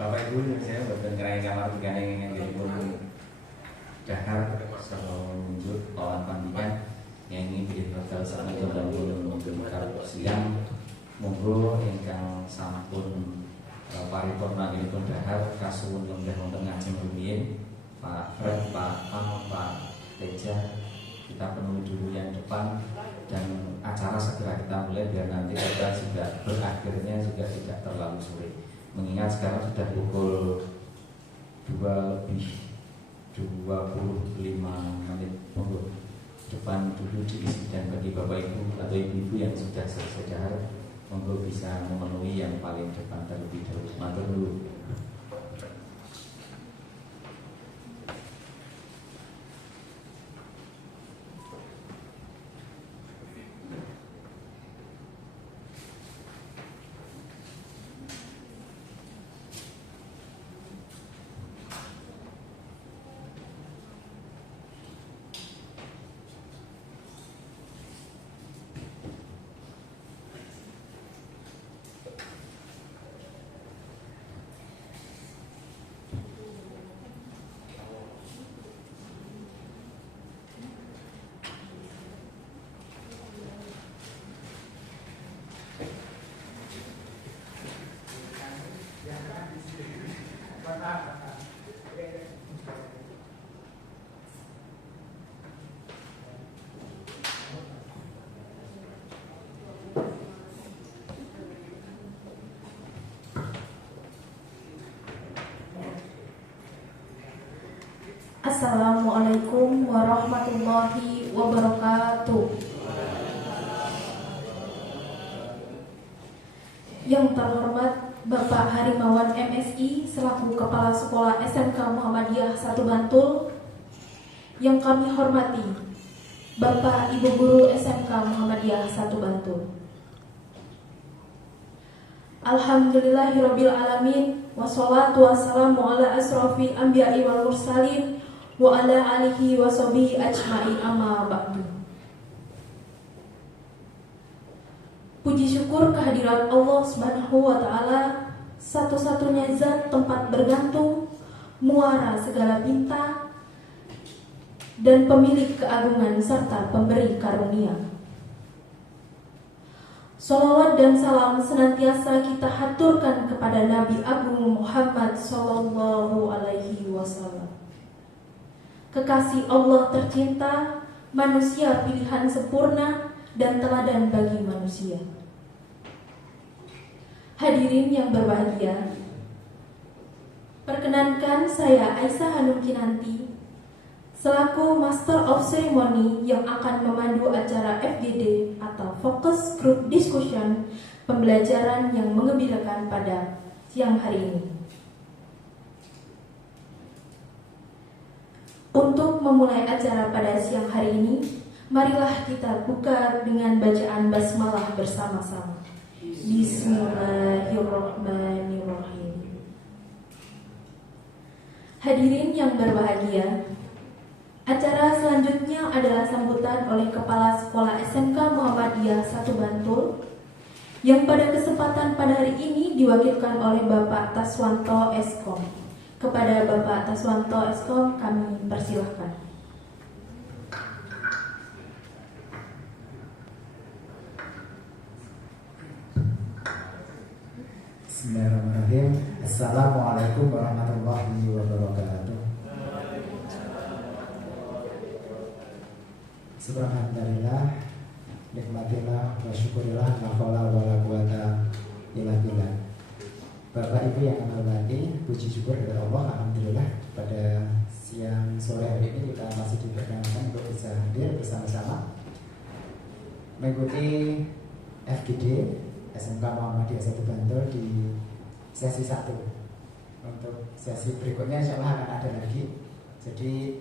Bapak Ibu, saya buatan kerai kamar yang pun dahar menunjuk kawan pandikan yang ingin dihotel sama dan menggelar siang monggo ingkang sampun paripurna pun dahar kasuwun lenggah-lenggah ngajeng rumiyin Pak Fred, Pak Am, Pak Teja, kita penuhi dulu yang depan dan acara segera kita mulai biar nanti kita juga berakhirnya juga tidak terlalu sore. Mengingat sekarang sudah pukul 2:25 monggo depan dulu diisi dan bagi Bapak Ibu atau Ibu-ibu yang sudah selesai dahar monggo bisa memenuhi yang paling depan terlebih dahulu. Matur dulu. Assalamualaikum warahmatullahi wabarakatuh. Yang terhormat Bapak Harimawan MSI selaku Kepala Sekolah SMK Muhammadiyah 1 Bantul. Yang kami hormati Bapak Ibu Guru SMK Muhammadiyah 1 Bantul. Alhamdulillahirabbil alamin wassalatu wassalamu ala asrofil anbiya'i wal mursalin wa ala alihi wa sahbihi ajma'i amma ba'du. Puji syukur kehadirat Allah Subhanahu wa taala, satu-satunya zat tempat bergantung, muara segala bintang, dan pemilik keagungan serta pemberi karunia. Salawat dan salam senantiasa kita haturkan kepada Nabi Agung Muhammad Sallallahu Alaihi Wasallam, kekasih Allah tercinta, manusia pilihan sempurna dan teladan bagi manusia. Hadirin yang berbahagia, perkenankan saya Aisyah Hanum Kinanti selaku Master of Ceremony yang akan memandu acara FGD atau Focus Group Discussion pembelajaran yang menggembirakan pada siang hari ini. Untuk memulai acara pada siang hari ini, marilah kita buka dengan bacaan basmalah bersama-sama. Bismillahirrahmanirrahim. Hadirin yang berbahagia, acara selanjutnya adalah sambutan oleh Kepala Sekolah SMK Muhammadiyah 1 Bantul yang pada kesempatan pada hari ini diwakilkan oleh Bapak Taswanto Eskom. Kepada Bapak Taswanto Eskom kami persilahkan. Bismillahirrahmanirrahim. Assalamualaikum warahmatullahi wabarakatuh. Subhanallah, nikmatillah, wa syukurillah, la haula wala quwata illa billah. Bapak Ibu yang kami hormati, puji syukur kepada Allah, alhamdulillah pada siang sore hari ini kita masih diperkenankan untuk bisa hadir bersama-sama mengikuti FGD SMK Muhammadiyah 1 Bantul di sesi 1. Untuk sesi berikutnya insya Allah akan ada lagi. Jadi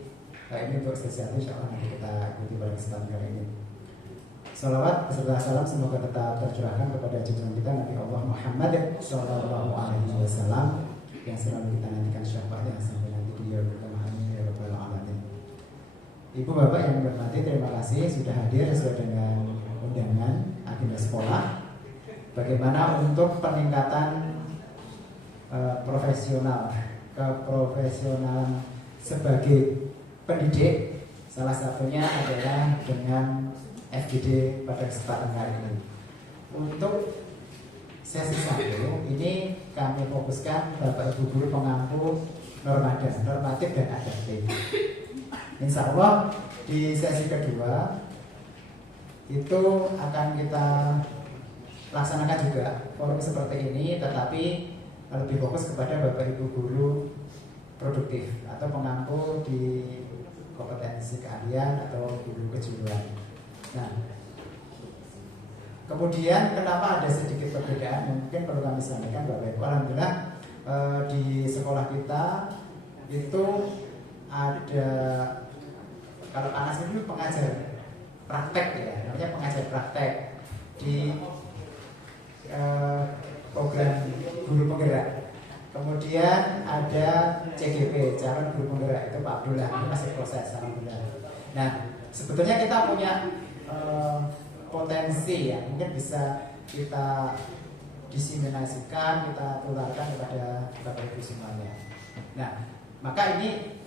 ini untuk sesi 1 insya Allah nanti kita ikuti pada kesempatan kali ini. Salawat beserta salam semoga tetap tercurahkan kepada junjungan kita Nabi Allah Muhammad Sallallahu Alaihi Wasallam yang selalu kita nantikan syafaatnya sampai nanti di yaumul qiyamah ya rabbal alamin. Ibu bapak yang berhormati, terima kasih sudah hadir sesuai dengan undangan agenda sekolah. Bagaimana untuk peningkatan keprofesionalan sebagai pendidik, salah satunya adalah dengan FGD pada kesempatan kali ini. Untuk sesi 1 ini kami fokuskan Bapak Ibu guru pengampu normatif dan adaptif. Insya Allah di sesi kedua itu akan kita laksanakan juga forum seperti ini, tetapi lebih fokus kepada Bapak Ibu guru produktif atau pengampu di kompetensi keahlian atau guru kejuruan. Nah, kemudian kenapa ada sedikit perbedaan? Mungkin perlu kami sampaikan Bapak Ibu. Alhamdulillah di sekolah kita itu ada, kalau panas itu pengajar praktek ya, namanya pengajar praktek di program guru penggerak. Kemudian ada CGP, calon guru penggerak, itu Pak Abdullah, ini masih proses, alhamdulillah. Nah, sebetulnya kita punya potensi ya, mungkin bisa kita diseminasikan, kita tularkan kepada Bapak Ibu semuanya. Nah, maka ini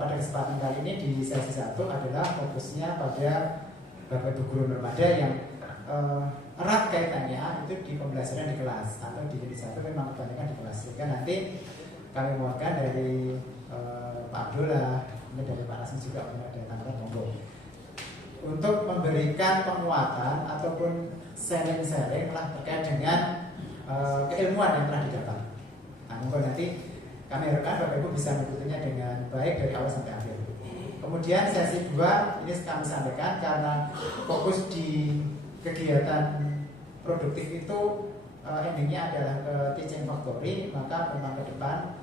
pada kesempatan kali ini di sesi 1 adalah fokusnya pada Bapak Ibu guru normaja yang erat kaitannya itu di pembelajaran di kelas atau di unit 1 memang kebanyakan di kelas. Sehingga nanti kami mohonkan dari Pak Abdullah, ini dari Pak Nasmi juga punya ada tanggapan monggo untuk memberikan penguatan ataupun sharing-sharing lah terkait dengan keilmuan yang telah didapat. Nah, monggo nanti kami harapkan Bapak Ibu bisa mengikutinya dengan baik dari awal sampai akhir. Kemudian sesi 2 ini kami sampaikan karena fokus di kegiatan produktif itu endingnya adalah ke teaching factory, maka memang ke depan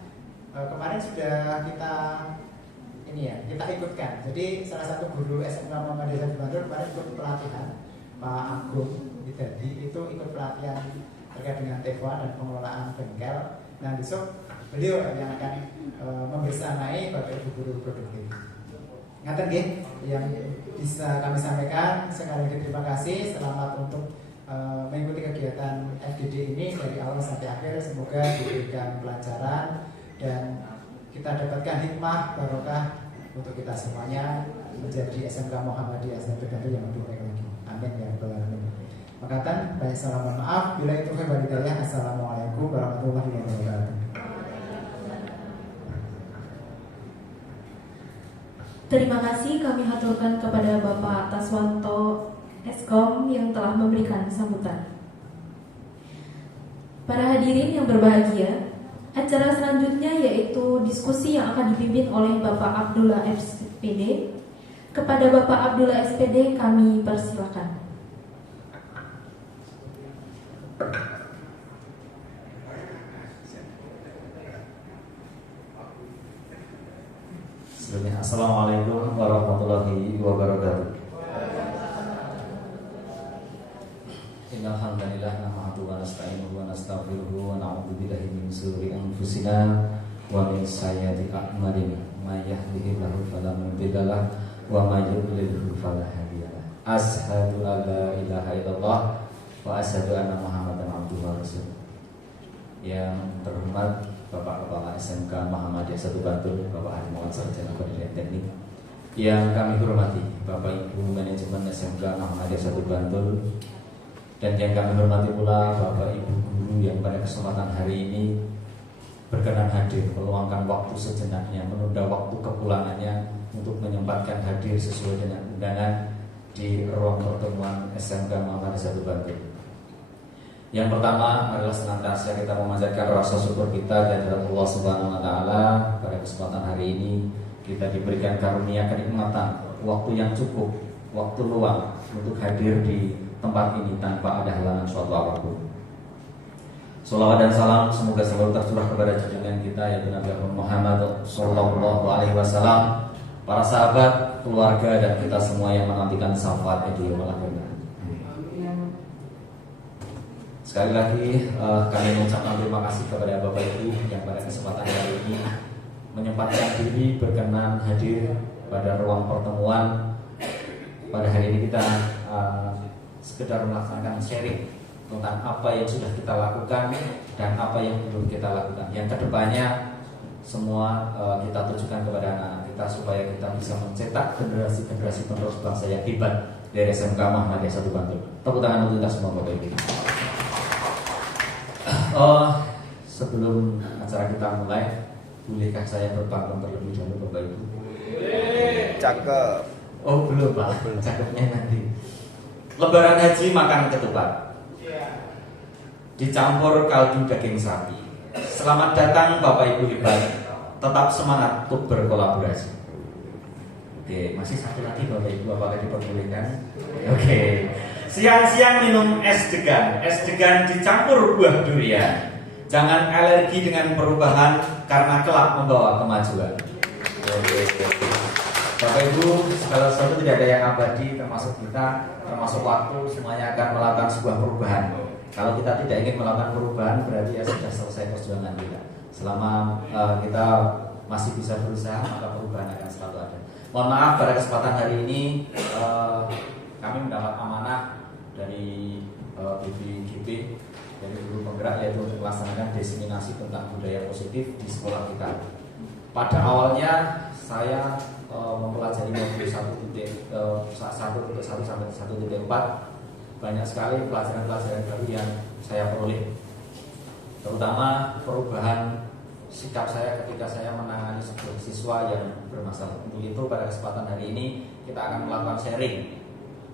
kemarin sudah kita kita ikutkan. Jadi salah satu guru SMK Muhammadiyah 1 Bantul kemarin ikut pelatihan, Pak Agung Widadi itu ikut pelatihan terkait dengan TEFA dan pengelolaan bengkel. Nah besok beliau yang akan membersamai Bapak Ibu guru produktif. Ngaten nggih yang bisa kami sampaikan. Sekali lagi terima kasih. Selamat untuk mengikuti kegiatan FGD ini dari awal sampai akhir. Semoga diberikan pelajaran dan kita dapatkan hikmah barokah untuk kita semuanya menjadi SMK Muhammadiyah Satu Bantul yang lebih baik lagi. Amin ya rabbal alamin. Makatan banyak salam mohon maaf. Bila itu walhidayah. Assalamualaikum warahmatullahi wabarakatuh. Terima kasih kami haturkan kepada Bapak Taswanto Eskom yang telah memberikan sambutan. Para hadirin yang berbahagia, acara selanjutnya yaitu diskusi yang akan dipimpin oleh Bapak Abdullah SPD. Kepada Bapak Abdullah SPD kami persilakan. Sebelumnya, Assalamualaikum warahmatullahi wabarakatuh. Innal hamdalillah nahmaduhu wa nasta'inuhu wa nastaghfiruhu wa na'udzu billahi min shururi anfusina wa min sayyiati a'malina. May yahdihillahu fala mudilla lahu wa may yudlil fala hadiya lahu. Asyhadu an la ilaha illallah wa asyhadu anna Muhammadan abduhu wa rasuluh. Yang terhormat Bapak Kepala SMK Muhammadiyah Satu Bantul, Bapak Harimawan Sarjana Pendidikan Teknik. Yang kami hormati Bapak Ibu Manajemen SMK Muhammadiyah Satu Bantul. Dan yang kami hormati pula Bapak Ibu Guru yang pada kesempatan hari ini berkenan hadir, meluangkan waktu sejenaknya, menunda waktu kepulangannya untuk menyempatkan hadir sesuai dengan undangan di ruang pertemuan SMK Muhammadiyah Satu Bantul. Yang pertama adalah senantiasa kita memanjatkan rasa syukur kita kepada Allah Subhanahu wa taala. Pada kesempatan hari ini kita diberikan karunia kenikmatan, waktu yang cukup, waktu luang untuk hadir di tempat ini tanpa ada halangan suatu apapun. Sholawat dan salam semoga selalu tercurah kepada junjungan kita yaitu Nabi Muhammad sallallahu alaihi wasallam, para sahabat, keluarga dan kita semua yang menantikan syafaatnya di yaumul akhir. Sekali lagi kami mengucapkan terima kasih kepada Bapak Ibu yang pada kesempatan hari ini menyempatkan diri berkenan hadir pada ruang pertemuan. Pada hari ini kita sekedar melaksanakan sharing tentang apa yang sudah kita lakukan dan apa yang belum kita lakukan. Yang kedepannya semua kita tujukan kepada anak-anak kita supaya kita bisa mencetak generasi-generasi penerus bangsa yang hebat dari SMK Muhammadiyah Satu Bantul. Tepuk tangan untuk kita semua Bapak Ibu. Sebelum acara kita mulai, bolehkah saya berpantun terlebih dahulu Bapak Ibu? Cakep. Oh belum Pak, cakepnya nanti. Lebaran haji makan ketupat, dicampur kaldu daging sapi. Selamat datang Bapak Ibu hebat, tetap semangat untuk berkolaborasi. Oke, masih satu lagi Bapak Ibu, apakah diperbolehkan? Oke. Siang-siang minum es degan dicampur buah durian. Jangan alergi dengan perubahan karena kelak membawa kemajuan. Bapak Ibu, segala sesuatu tidak ada yang abadi, termasuk kita, termasuk waktu, semuanya akan melakukan sebuah perubahan. Kalau kita tidak ingin melakukan perubahan, berarti ya sudah selesai perjuangan kita. Selama kita masih bisa berusaha, maka perubahan akan selalu ada. Mohon maaf pada kesempatan hari ini kami mendapat amanah dari BPGP, dari guru penggerak, yaitu untuk melaksanakan diseminasi tentang budaya positif di sekolah kita. Pada awalnya saya mempelajari modul 1.1 sampai 1.4. Banyak sekali pelajaran-pelajaran baru yang saya peroleh, terutama perubahan sikap saya ketika saya menangani sebuah siswa yang bermasalah. Untuk itu pada kesempatan hari ini kita akan melakukan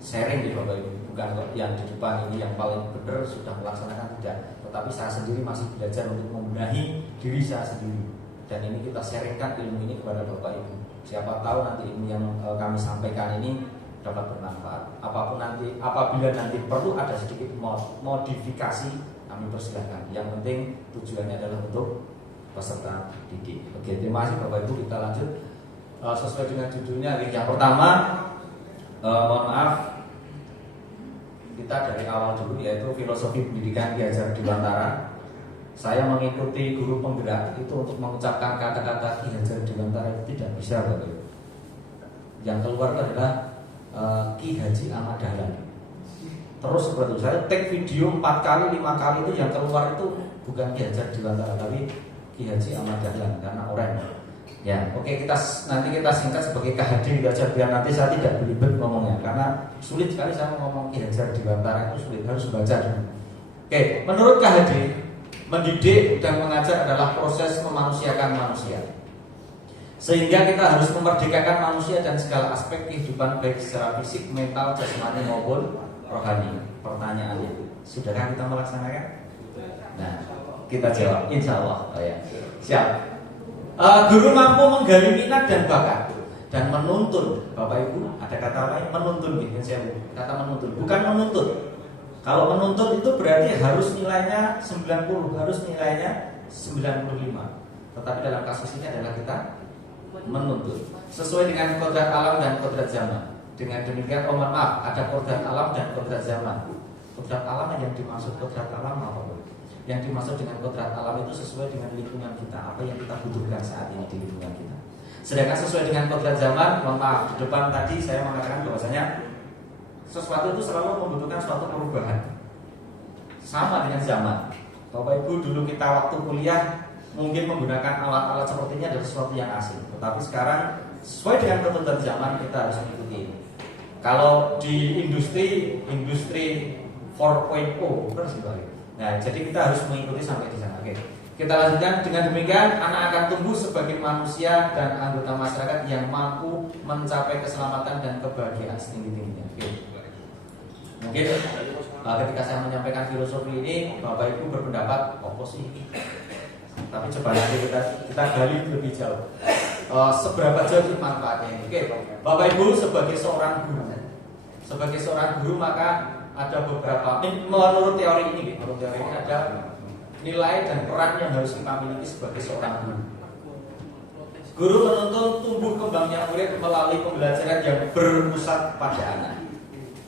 sharing di Bapak Ibu. Bukan yang di depan ini yang paling benar sudah melaksanakan, tidak, tetapi saya sendiri masih belajar untuk membenahi diri saya sendiri. Dan ini kita sharingkan ilmu ini kepada Bapak Ibu. Siapa tahu nanti ilmu yang kami sampaikan ini dapat bermanfaat. Apabila nanti perlu ada sedikit modifikasi, kami persilahkan. Yang penting tujuannya adalah untuk peserta didik. Oke, terima kasih Bapak Ibu. Kita lanjut sesuai dengan judulnya. Yang pertama, mohon maaf, kita dari awal dulu, yaitu filosofi pendidikan Ki Hajar Dewantara. Saya mengikuti guru penggerak itu untuk mengucapkan kata-kata Ki Hajar Dewantara itu tidak bisa, Bapak Ibu. Yang keluar adalah Ki Haji Ahmad Dahlan. Terus seperti itu, saya take video 4 kali 5 kali itu yang keluar itu bukan Ki Hajar Dewantara tapi Ki Haji Ahmad Dahlan karena orang. Ya, oke, nanti kita singkat sebagai KHD aja biar nanti saya tidak belibet ngomongnya karena sulit sekali saya ngomong Ki Hajar Dewantara itu sulit, harus baca dulu. Oke, menurut KHD, mendidik dan mengajar adalah proses memanusiakan manusia. Sehingga kita harus memerdekakan manusia dan segala aspek kehidupan baik secara fisik, mental, jasmani maupun rohani. Pertanyaannya, sudahkah kita melaksanakan? Nah, kita jawab, insya Allah. Oh ya, siap. Guru mampu menggali minat dan bakat dan menuntun. Bapak Ibu, ada kata lain menuntun, kata menuntun, bukan menuntut. Kalau menuntut itu berarti harus nilainya 90, harus nilainya 95. Tetapi dalam kasus ini adalah kita menuntut sesuai dengan kodrat alam dan kodrat zaman. Dengan demikian, mohon maaf, ada kodrat alam dan kodrat zaman. Kodrat alam yang dimaksud kodrat alam apa? Yang dimaksud dengan kodrat alam itu sesuai dengan lingkungan kita, apa yang kita butuhkan saat ini di lingkungan kita. Sedangkan sesuai dengan kodrat zaman, mohon maaf, di depan tadi saya mengatakan bahwasanya sesuatu itu selalu membutuhkan suatu perubahan. Sama dengan zaman. Bapak Ibu, dulu kita waktu kuliah mungkin menggunakan alat-alat seperti ini adalah sesuatu yang asing. Tetapi sekarang sesuai dengan ketentuan zaman kita harus mengikuti ini. Kalau di industri 4.0 terus balik. Nah, jadi kita harus mengikuti sampai di sana. Oke. Kita lanjutkan. Dengan demikian, anak akan tumbuh sebagai manusia dan anggota masyarakat yang mampu mencapai keselamatan dan kebahagiaan setinggi-tingginya. Oke. Mungkin ketika saya menyampaikan filosofi ini, Bapak Ibu berpendapat sih. Tapi coba nanti kita gali lebih jauh. Seberapa jauh manfaatnya ini? Oke, Bapak Ibu sebagai seorang guru maka ada beberapa menurut teori ini ada nilai dan peran yang harus kita miliki sebagai seorang guru. Guru menuntun tumbuh kembangnya murid melalui pembelajaran yang berpusat pada anak.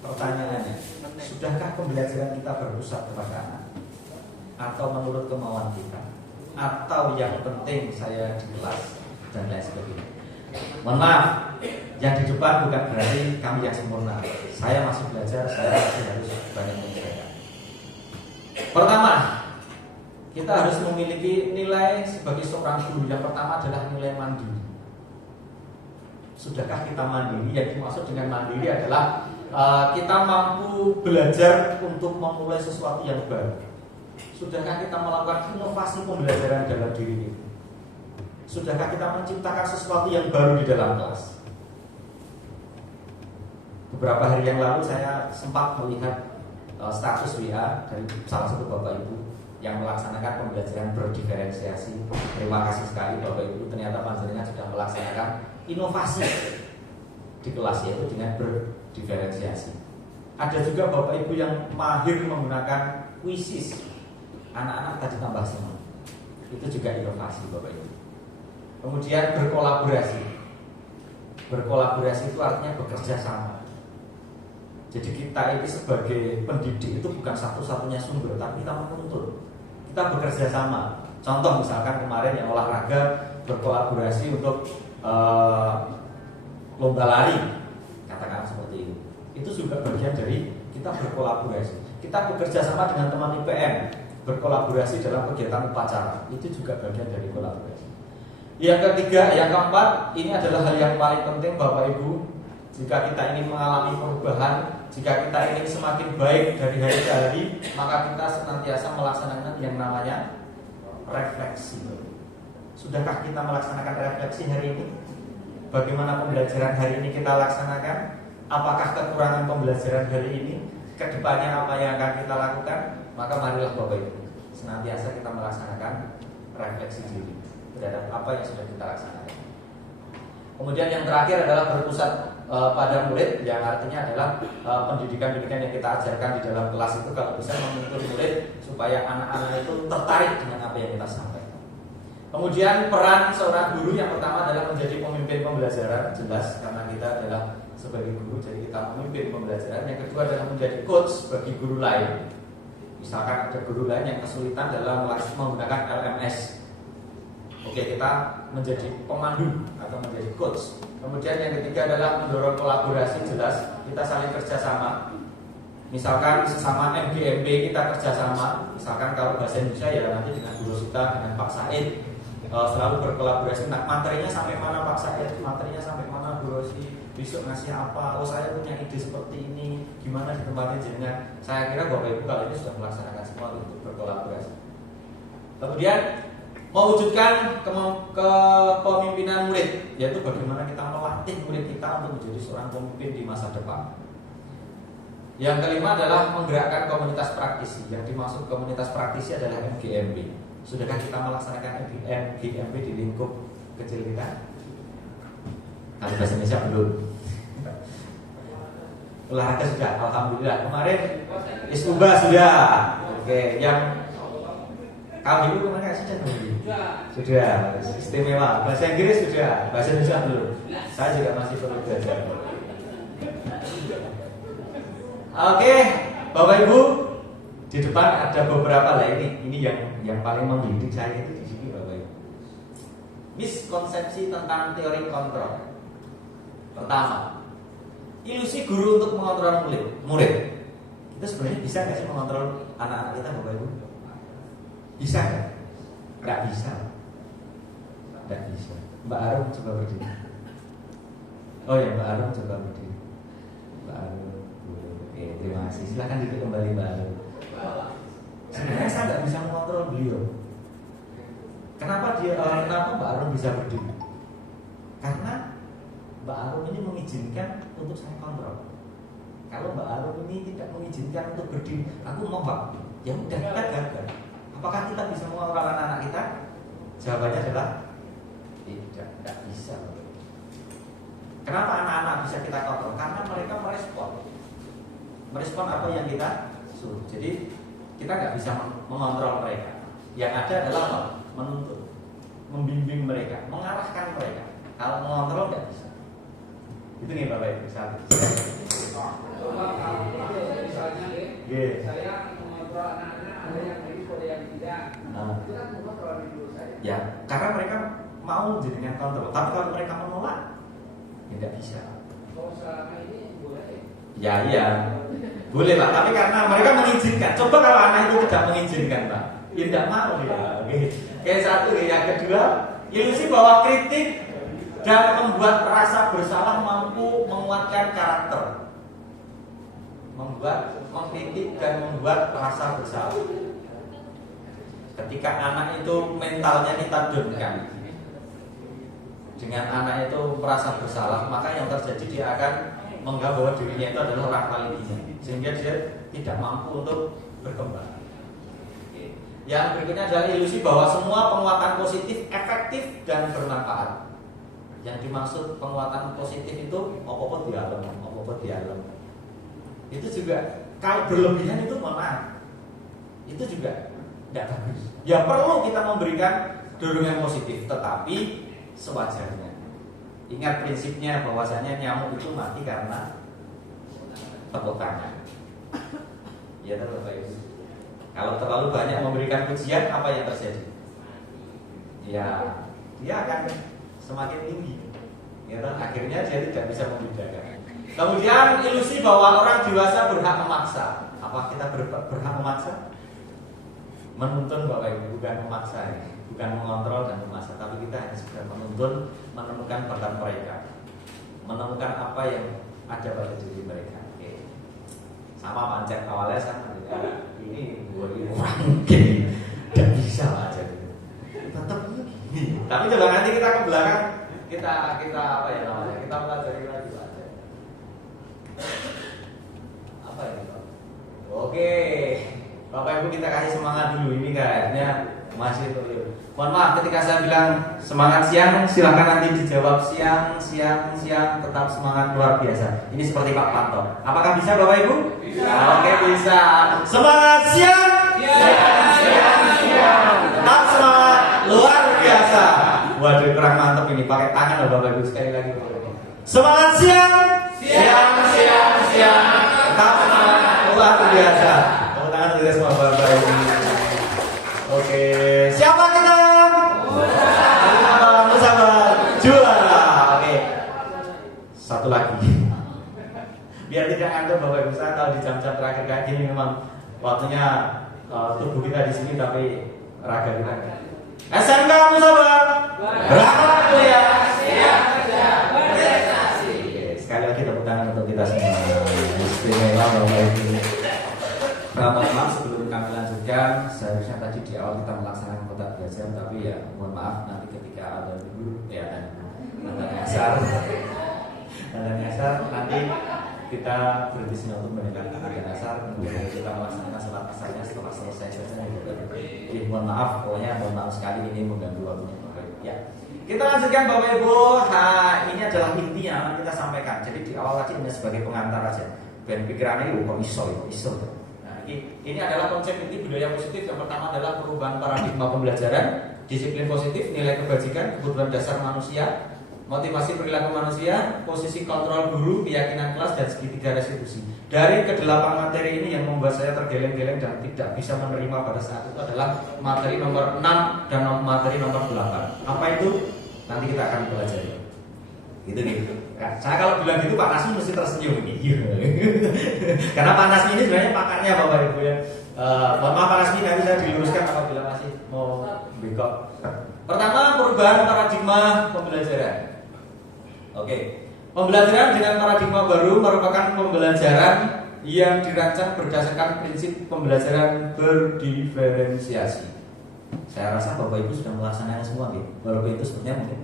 Pertanyaannya, sudahkah pembelajaran kita berpusat kepada anak? Atau menurut kemauan kita? Atau yang penting saya di kelas dan lain sebagainya? Mohon maaf, yang di depan bukan berarti kami yang sempurna. Saya masih belajar, saya masih harus banyak menyesuaikan. Pertama, kita harus memiliki nilai sebagai seorang guru. Yang pertama adalah nilai mandiri. Sudahkah kita mandiri? Yang dimaksud dengan mandiri adalah kita mampu belajar untuk memulai sesuatu yang baru. Sudahkah kita melakukan inovasi pembelajaran dalam diri kita? Sudahkah kita menciptakan sesuatu yang baru di dalam kelas? Beberapa hari yang lalu saya sempat melihat status WA dari salah satu Bapak Ibu yang melaksanakan pembelajaran berdiferensiasi. Terima kasih sekali Bapak Ibu, ternyata panjenengan sudah melaksanakan inovasi di kelas, yaitu dengan berdiferensiasi. Ada juga Bapak Ibu yang mahir menggunakan kuisis. Anak-anak tadi tambah senang. Itu juga inovasi Bapak Ibu. Kemudian berkolaborasi. Berkolaborasi itu artinya bekerja sama. Jadi kita ini sebagai pendidik itu bukan satu-satunya sumber, tapi kita menuntut. Kita bekerja sama. Contoh misalkan kemarin yang olahraga berkolaborasi untuk lomba lari, katakan seperti itu. Itu juga bagian dari kita berkolaborasi. Kita bekerja sama dengan teman IPM, berkolaborasi dalam kegiatan upacara. Itu juga bagian dari kolaborasi. Yang ketiga, yang keempat, ini adalah hal yang paling penting Bapak Ibu. Jika kita ingin mengalami perubahan, jika kita ingin semakin baik dari hari ke hari, maka kita senantiasa melaksanakan yang namanya refleksi. Sudahkah kita melaksanakan refleksi hari ini? Bagaimana pembelajaran hari ini kita laksanakan? Apakah kekurangan pembelajaran hari ini? Kedepannya apa yang akan kita lakukan? Maka marilah Bapak Ibu senantiasa kita melaksanakan refleksi diri terhadap apa yang sudah kita laksanakan. Kemudian yang terakhir adalah berpusat pada murid, yang artinya adalah pendidikan-pendidikan yang kita ajarkan di dalam kelas itu kalau bisa menuntut murid supaya anak-anak itu tertarik dengan apa yang kita sampaikan. Kemudian peran seorang guru yang pertama adalah menjadi pemimpin pembelajaran, jelas karena kita adalah sebagai guru jadi kita memimpin pembelajaran. Yang kedua adalah menjadi coach bagi guru lain. Misalkan ada guru lain yang kesulitan dalam menggunakan LMS. Oke, kita menjadi pemandu atau menjadi coach. Kemudian yang ketiga adalah mendorong kolaborasi, jelas kita saling kerjasama. Misalkan sesama MGMB kita kerjasama. Misalkan kalau bahasa Indonesia ya nanti dengan Guru Sita, dengan Pak Said selalu berkolaborasi. Nah, materinya sampai mana Pak Said? Materinya sampai mana Bu Rosi? Besok ngasih apa? Oh, saya punya ide seperti ini. Gimana ditempatin jenengan? Saya kira Bapak Ibu kali ini sudah melaksanakan semua untuk berkolaborasi. Kemudian mewujudkan kepemimpinan murid, yaitu bagaimana kita melatih murid kita untuk menjadi seorang pemimpin di masa depan. Yang kelima adalah menggerakkan komunitas praktisi. Yang dimaksud komunitas praktisi adalah MGMB. Sudahkah kita melaksanakan MGMB di lingkup kecil kita? Kalau bahasa Indonesia belum. Olahraga sudah, alhamdulillah. Kemarin Istuba sudah. Oke, yang kami itu kemarin sudah belum? Sudah, istimewa. Bahasa Inggris sudah, bahasa Indonesia belum. Saya juga masih perlu belajar. Oke, Bapak Ibu, di depan ada beberapa lah ini yang paling menggelitik saya itu di sini Bapak Ibu. Miskonsepsi tentang teori kontrol. Pertama, ilusi guru untuk mengontrol murid. Kita sebenarnya bisa nggak sih mengontrol anak-anak kita Bapak Ibu? Bisa nggak? Nggak bisa. Nggak bisa. Mbak Arum coba berdiri. Oh ya, Mbak Arum coba berdiri. Mbak Arum. Oke, terima kasih. Silahkan duduk kembali Mbak Arum. Sebenarnya saya nggak bisa mengontrol beliau. Kenapa Mbak Arum bisa berdiri? Karena Mbak Arum ini mengizinkan untuk saya kontrol. Kalau Mbak Arum ini tidak mengizinkan untuk berdiri, aku mau Mbak. Ya udah, kita gagal. Apakah kita bisa mengontrol anak-anak kita? Jawabannya adalah tidak bisa. Kenapa anak-anak bisa kita kontrol? Karena mereka merespon apa yang kita suruh. Jadi kita nggak bisa mengontrol mereka. Yang ada adalah apa? Menuntut, membimbing mereka, mengarahkan mereka. Kalau mengontrol nggak bisa. Itu nih Bapak Ibu. Satu. Misalnya, saya mengontrol anak-anak, ada yang baik, ada yang tidak. Itu kan mengontrol diri saya. Ya, karena mereka mau jadikan kontrol. Tapi kalau mereka menolak, ya tidak bisa. Kalau selama ini boleh. Ya iya, boleh Pak. Tapi karena mereka mengizinkan. Coba kalau anak itu tidak mengizinkan Pak, ya tidak mau ya. Oke, satu. Yang kedua, ilusi bahwa kritik dan membuat rasa bersalah mampu menguatkan karakter. Mengkritik dan membuat rasa bersalah. Ketika anak itu mentalnya kita downkan, dengan anak itu merasa bersalah, maka yang terjadi dia akan menganggap bahwa dirinya itu adalah orang paling hina, sehingga dia tidak mampu untuk berkembang. Yang berikutnya adalah ilusi bahwa semua penguatan positif efektif dan bermanfaat. Yang dimaksud penguatan positif itu apa-apa dialog. Itu juga kalau berlebihan itu mohon maaf, itu juga tidak bagus. Ya perlu kita memberikan dorongan positif, tetapi sewajarnya. Ingat prinsipnya bahwasanya nyamuk itu mati karena tepuk tangan. Ya Bapak Ibu. Kalau terlalu banyak memberikan pujian, apa yang terjadi? Ya, dia akan semakin tinggi. Ya, akhirnya dia tidak bisa membedakan. Kemudian ilusi bahwa orang dewasa berhak memaksa. Apa kita berhak memaksa? Menuntun Bapak Ibu, bukan memaksa, bukan mengontrol dan memaksa, tapi kita hanya sekedar menuntun, menemukan bakat mereka, menemukan apa yang ada pada diri mereka. Oke. Sama pancet awalnya sama. Ini orang gini, tidak bisa aja. Tetap gini. Tapi coba nanti kita ke belakang, kita apa ya namanya? Kita pelajari lagi aja. Apa ya? Oke. Bapak Ibu kita kasih semangat dulu, ini kayaknya masih perlu. Mohon maaf ketika saya bilang semangat siang, silahkan nanti dijawab siang, tetap semangat luar biasa. Ini seperti Pak Panto. Apakah bisa Bapak Ibu? Bisa. Oke bisa. Semangat siang, tetap semangat luar biasa. Waduh kurang mantap ini, pakai tangan loh Bapak Ibu sekali lagi. Semangat siang, tetap semangat luar biasa. Semua Bapak satu lagi. Biar tidak ngantuk Bapak Ibu, saya tahu di jam-jam terakhir kayak gini memang waktunya tubuh kita di sini tapi raga kita. SMK Musabar. Berapa ya? Siap kerja berprestasi. Sekali lagi tepuk tangan untuk kita semua. Istimewa Bapak Ibu. Maaf sebelum kami lanjutkan, seharusnya tadi di awal kita melaksanakan kotak belajar, tapi ya mohon maaf nanti ketika ada dulu ya ada nyasar nanti kita berhenti sejenak untuk mendengarkan ada asar, kemudian kita melaksanakan sholat asarnya setelah selesai saja. Jadi mohon maaf, pokoknya mohon maaf sekali ini mengganggu waktunya Bapak Ibu. Ya, kita lanjutkan Bapak Ibu. Ini adalah inti yang akan kita sampaikan. Jadi di awal tadi hanya sebagai pengantar aja. Dan pikirannya kok iso. Nah, ini adalah konsep inti budaya positif. Yang pertama adalah perubahan paradigma pembelajaran, disiplin positif, nilai kebajikan, kebutuhan dasar manusia, motivasi perilaku manusia, posisi kontrol guru, keyakinan kelas, dan segitiga restitusi. Dari kedelapan materi ini yang membuat saya tergeleng-geleng dan tidak bisa menerima pada saat itu adalah materi nomor 6 dan materi nomor 8. Apa itu? Nanti kita akan pelajari. Gitu. Saya kalau bilang gitu Pak Nasmi mesti tersenyum gitu. Karena Pak Nasmi ini sebenarnya pakarnya Bapak Ibu ya. Mohon maaf Pak Nasmi, nanti saya diluruskan apabila masih mau bengkok. Pertama, perubahan paradigma pembelajaran. Oke, pembelajaran dengan paradigma baru merupakan pembelajaran yang dirancang berdasarkan prinsip pembelajaran berdiferensiasi. Saya rasa Bapak Ibu sudah melaksanakan semua, gitu. Walaupun itu sebenarnya mungkin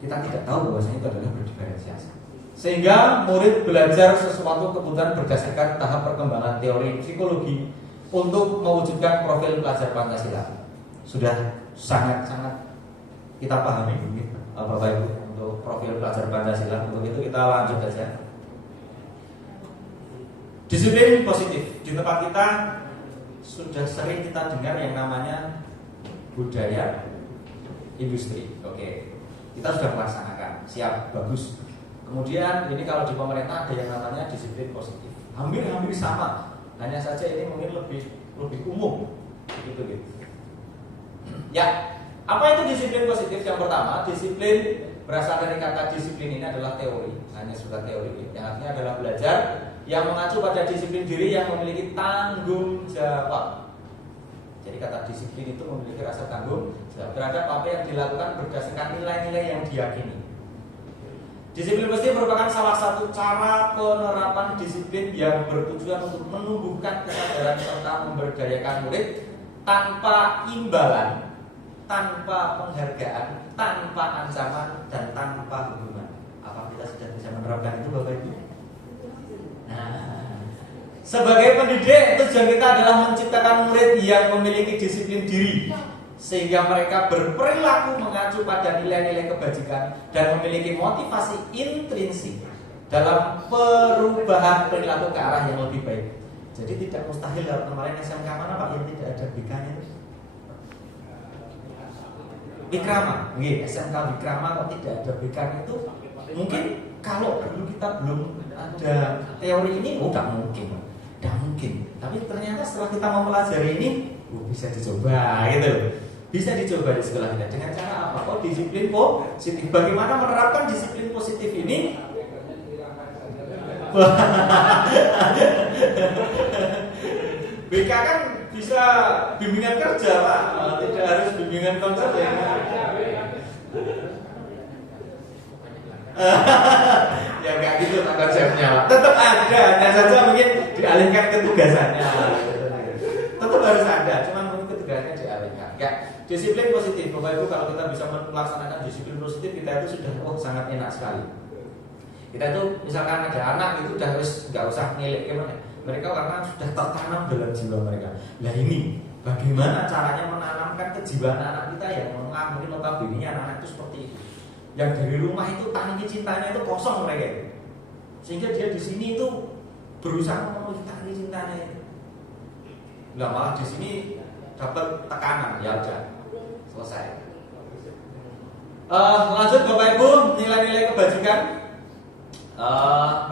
kita tidak tahu bahwasanya itu adalah berdiferensiasi. Sehingga murid belajar sesuatu kebutuhan berdasarkan tahap perkembangan teori psikologi untuk mewujudkan profil pelajar Pancasila. Sudah sangat-sangat kita pahami Bapak Ibu untuk profil pelajar Pancasila. Untuk itu kita lanjut saja. Disiplin positif. Di tempat kita sudah sering kita dengar yang namanya budaya industri. Oke, kita sudah melaksanakan, siap, bagus. Kemudian ini kalau di pemerintah ada yang namanya disiplin positif. Hampir sama. Hanya saja ini mungkin lebih umum gitu. Ya, apa itu disiplin positif? Yang pertama, disiplin berasal dari kata disiplin ini adalah teori, hanya sebuah teori, yang artinya adalah belajar yang mengacu pada disiplin diri yang memiliki tanggung jawab. Jadi kata disiplin itu memiliki rasa tanggung jawab terhadap apa yang dilakukan berdasarkan nilai-nilai yang diyakini. Disiplin positif merupakan salah satu cara penerapan disiplin yang bertujuan untuk menumbuhkan kesadaran serta memberdayakan murid tanpa imbalan, tanpa penghargaan, tanpa ancaman, dan tanpa hukuman. Apa kita sudah bisa menerapkan itu Bapak Ibu? Nah, sebagai pendidik, tujuan kita adalah menciptakan murid yang memiliki disiplin diri, sehingga mereka berperilaku mengacu pada nilai-nilai kebajikan dan memiliki motivasi intrinsik dalam perubahan perilaku ke arah yang lebih baik. Jadi tidak mustahil dalam kemarin SMK mana Pak yang tidak ada BK-nya itu? Wikrama, SMK Wikrama kok tidak ada BK-nya itu? Mungkin kalau dulu kita belum ada teori ini, nggak mungkin. Tapi ternyata setelah kita mempelajari ini, bisa dicoba gitu. Bisa dicoba di sekolah kita dengan cara apa? Kok disiplin positif. Bagaimana menerapkan disiplin positif ini? BK kan bisa bimbingan kerja Pak, tidak harus bimbingan konsep ya. Ya nggak gitu Pak konsepnya Pak. Tetap ada, hanya saja mungkin dialihkan ketugasannya. Tetap harus ada, cuman mungkin ketugasannya dialihkan. Ya, disiplin positif, Bapak Ibu, kalau kita bisa melaksanakan disiplin positif, kita itu sudah sangat enak sekali. Kita itu misalkan ada anak itu udah harus nggak usah nilai gimana. Mereka karena sudah tertanam dalam jiwa mereka. Nah ini bagaimana caranya menanamkan kejiwaan anak kita yang mungkin notabene anak-anak itu seperti itu. Yang dari rumah itu tangki cintanya itu kosong mereka itu. Sehingga dia di sini itu berusaha memenuhi tangki cintanya itu. Nah malah di sini dapat tekanan, ya udah selesai. Lanjut Bapak Ibu, nilai-nilai kebajikan.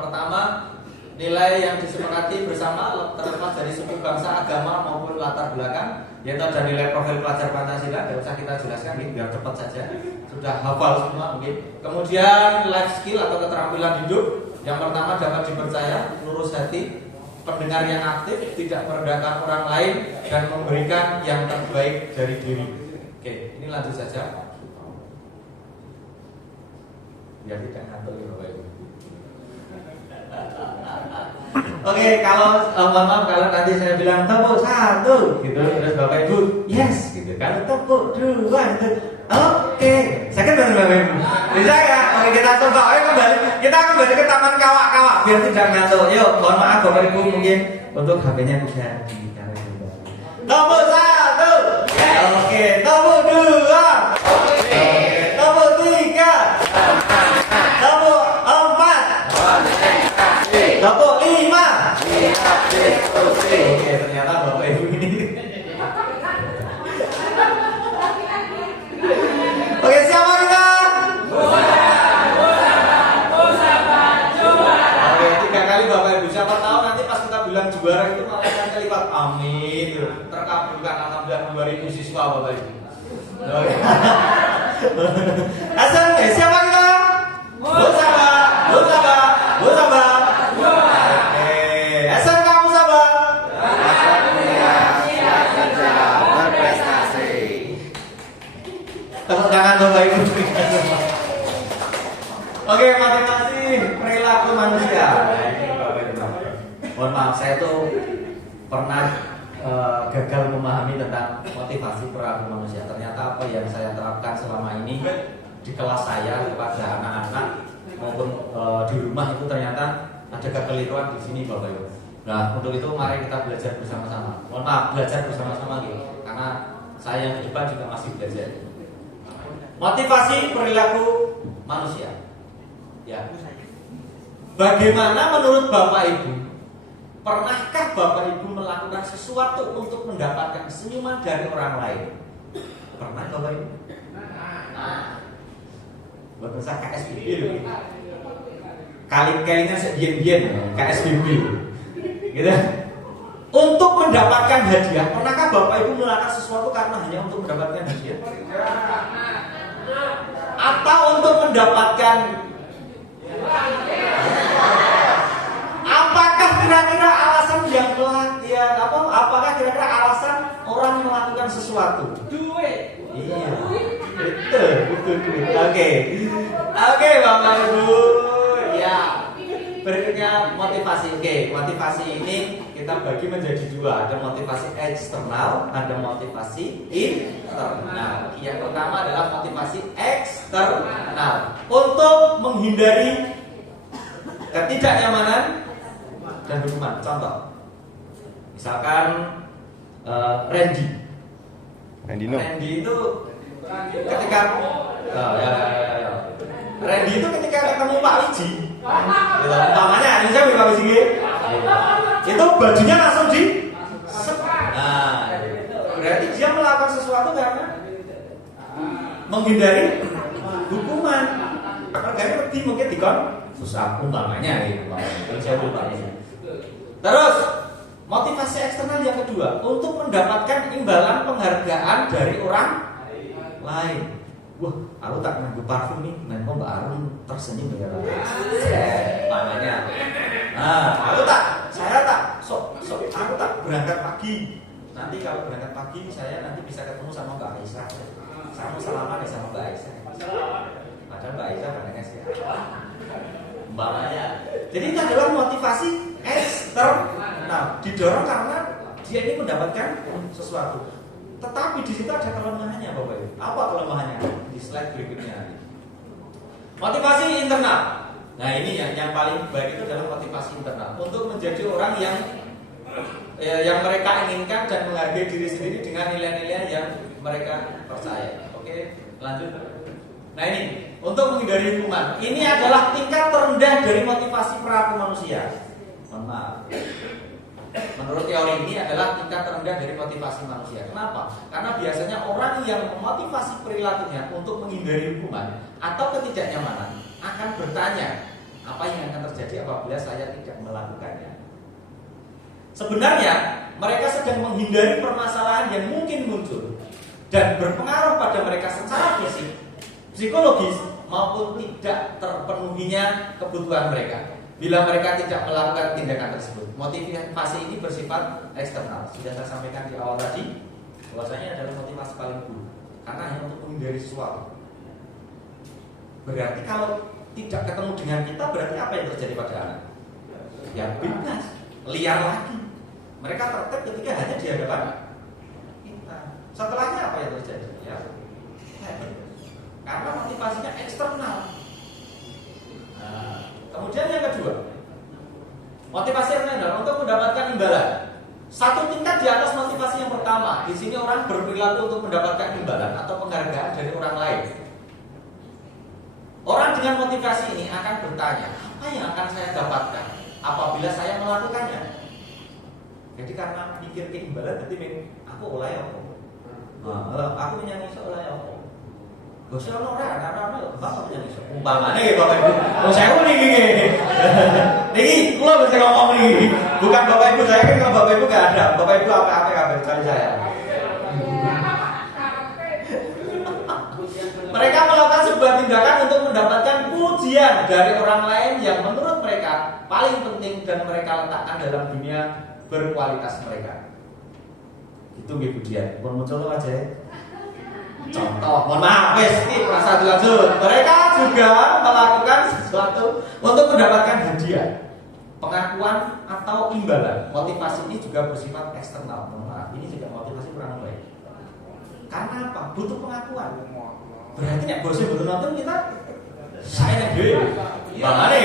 Pertama, nilai yang disepakati bersama terlepas dari suku, bangsa, agama maupun latar belakang. Ya itu ada nilai profil pelajar Pancasila, tidak usah kita jelaskan, biar cepat saja. Sudah hafal semua mungkin. Kemudian life skill atau keterampilan hidup. Yang pertama dapat dipercaya, lurus hati, pendengar yang aktif, tidak merendahkan orang lain, dan memberikan yang terbaik dari diri. Oke, ini lanjut saja. Biar tidak ngantuk ya Bapak Ibu. Oke, kalau mohon maaf kalau nanti saya bilang tepuk 1 gitu, terus Bapak Ibu yes gitu. Kalau tepuk 2 gitu. Oke, saya kan Bapak Ibu. Bisa ya? Oke, kita coba. Ayo kita kembali ke taman kawak-kawak biar tidak ngantuk. Yuk, mohon maaf Bapak Ibu mungkin untuk HP-nya bisa ditaruh dulu. Tepuk 1. Oke, tepuk 2. Oke, tepuk 3. Tepuk 4. Tepuk 5. Oke, ternyata Bapak Ibu ini. Oke, siapa kita? Oke, 3 kali Bapak Ibu. Siapa tahu nanti pas kita bilang juara itu malah kita lipat. Amin. Terkabulkan alhamdulillah 2000 siswa Bapak Ibu. Oke. SMP, siapa kita? Musaba. Tepuk tangan Bapak Ibu. Oke, motivasi perilaku manusia. Mohon maaf, saya tuh pernah gagal memahami tentang motivasi perilaku manusia. Ternyata apa yang saya terapkan selama ini di kelas saya kepada anak-anak maupun di rumah itu ternyata ada kekeliruan di sini Bapak Ibu. Nah, untuk itu mari kita belajar bersama-sama. Mohon maaf, belajar bersama-sama gitu. Karena saya yang di depan juga masih belajar. Motivasi perilaku manusia. Ya. Bagaimana menurut Bapak Ibu? Pernahkah Bapak Ibu melakukan sesuatu untuk mendapatkan senyuman dari orang lain? Pernah Bapak Ibu? Buat usah KSBB loh. Kali-kalinya sedien-dien KSBB. Gitu. Untuk mendapatkan hadiah, pernahkah Bapak Ibu melakukan sesuatu karena hanya untuk mendapatkan hadiah? Atau untuk mendapatkan? Apakah kira-kira alasan yang apakah kira-kira alasan orang melakukan sesuatu? Duit. Iya. Betul. Oke, Bapak Ibu. Ya. Berikutnya motivasi. Oke, motivasi ini kita bagi menjadi 2. Ada motivasi eksternal, ada motivasi internal. Yang pertama adalah motivasi eksternal untuk menghindari ketidaknyamanan dan hukuman. Contoh, misalkan Randy itu ketika Randy itu ketika ketemu Pak Wiji, umpamanya Indonesia Pak Wiji, itu bajunya langsung di. Nah, berarti dia melakukan sesuatu karena menghindari hukuman. Harganya lebih mungkin dikon susah umpamanya gitu. Terus motivasi eksternal yang kedua untuk mendapatkan imbalan penghargaan dari orang lain. Wah, aku tak nanggu parfum nih, kok Mbak Arun tersenyum ya. Umpamanya. Nah, aku tak berangkat pagi. Nanti kalau berangkat pagi saya nanti bisa ketemu sama Mbak Aisyah. Sama salaman ya sama Mbak Aisyah. Padahal Mbak Aisyah banyak sih. Umpamanya. Jadi itu adalah motivasi eksternal. Didorong karena dia ini mendapatkan sesuatu. Tetapi di situ ada kelemahannya Bapak Ibu. Apa kelemahannya? Di slide berikutnya. Motivasi internal. Nah ini yang paling baik itu adalah motivasi internal untuk menjadi orang yang mereka inginkan dan menghargai diri sendiri dengan nilai-nilai yang mereka percaya. Oke, lanjut. Nah ini untuk menghindari hukuman. Ini adalah tingkat terendah dari motivasi perilaku manusia. Mohon maaf. Menurut teori ini adalah tingkat terendah dari motivasi manusia. Kenapa? Karena biasanya orang yang memotivasi perilakunya untuk menghindari hukuman atau ketidaknyamanan akan bertanya, apa yang akan terjadi apabila saya tidak melakukannya? Sebenarnya mereka sedang menghindari permasalahan yang mungkin muncul dan berpengaruh pada mereka secara fisik, psikologis, maupun tidak terpenuhinya kebutuhan mereka. Bila mereka tidak melakukan tindakan tersebut, motivasi ini bersifat eksternal. Sudah saya sampaikan di awal tadi, bahwasanya adalah motivasi paling buruk karena hanya untuk menghindari sesuatu. Berarti kalau tidak ketemu dengan kita, berarti apa yang terjadi pada anak? Ya bebas, liar lagi. Mereka tertib ketika hanya di hadapan kita. Setelahnya apa yang terjadi? Ya, karena motivasinya eksternal. Nah, kemudian yang kedua, motivasi eksternal untuk mendapatkan imbalan. Satu tingkat di atas motivasi yang pertama. Di sini orang berperilaku untuk mendapatkan imbalan atau penghargaan dari orang lain. Orang dengan motivasi ini akan bertanya, apa yang akan saya dapatkan apabila saya melakukannya? Jadi karena mikir ke imbalan, berarti aku oleh apa? Aku menyanyi oleh apa? Bosnya orang bapak menyanyi umpamanya ya bapak ibu. Oh saya udah nih, kalau bisa ngomong nih, bukan bapak ibu saya kan, kalau bapak ibu nggak ada, bapak ibu apa cari saya. Mereka melakukan sebuah tindakan untuk mendapatkan pujian dari orang lain yang menurut mereka paling penting dan mereka letakkan dalam dunia berkualitas mereka. Itu pujian. Pun muncul aja. Contoh, mohon maaf, merasa dilanjut. Mereka juga melakukan sesuatu untuk mendapatkan hadiah, pengakuan atau imbalan. Motivasi ini juga bersifat eksternal. Mohon maaf, ini juga motivasi kurang baik. Karena apa? Butuh pengakuan. Berarti nek bosnya belum nonton kita, saya nek dhewe. Bangane.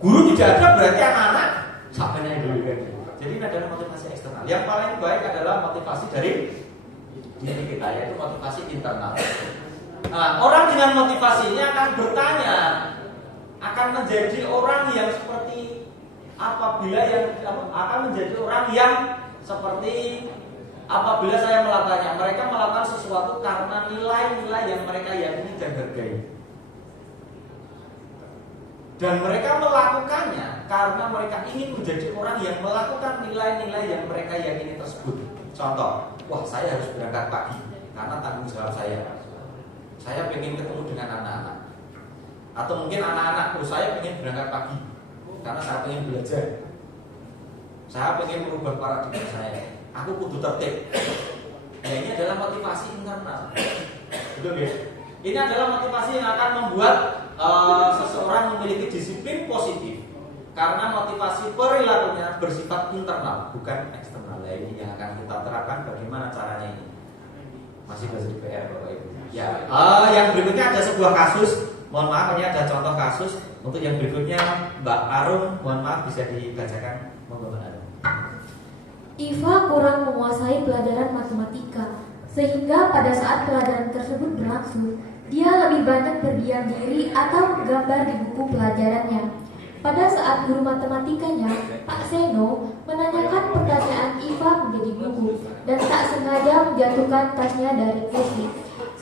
Guru tidak ada berarti anak-anak sampai nek dhewe. Jadi ini adalah motivasi eksternal. Yang paling baik adalah motivasi dari diri kita, yaitu motivasi internal. Nah, orang dengan motivasi ini akan bertanya, akan menjadi orang yang seperti apabila akan menjadi orang yang seperti apabila saya melakukannya. Mereka melakukan sesuatu karena nilai-nilai yang mereka yakini dan hargai. Dan mereka melakukannya karena mereka ingin menjadi orang yang melakukan nilai-nilai yang mereka yakini tersebut. Contoh, wah saya harus berangkat pagi karena tanggung jawab saya. Saya ingin ketemu dengan anak-anak. Atau mungkin anak-anakku, saya ingin berangkat pagi karena saya ingin belajar. Saya ingin merubah paradigma saya. Aku kudu tertib. Ya, ini adalah motivasi internal. Betul ya? Ini adalah motivasi yang akan membuat seseorang memiliki disiplin positif. Karena motivasi perilakunya bersifat internal, bukan eksternal. Nah, ini yang akan kita terapkan. Bagaimana caranya ini? Masih bahasa PR Bapak Ibu. Ya. Yang berikutnya ada sebuah kasus. Mohon maaf, ini ada contoh kasus. Untuk yang berikutnya Mbak Arum, mohon maaf bisa dibacakan. Monggo Mbak Arum. Iva kurang menguasai pelajaran matematika, sehingga pada saat pelajaran tersebut berlangsung, dia lebih banyak berdiam diri atau menggambar di buku pelajarannya. Pada saat guru matematikanya, Pak Seno, menanyakan pertanyaan Iva menjadi gugup dan tak sengaja menjatuhkan tasnya dari kursi,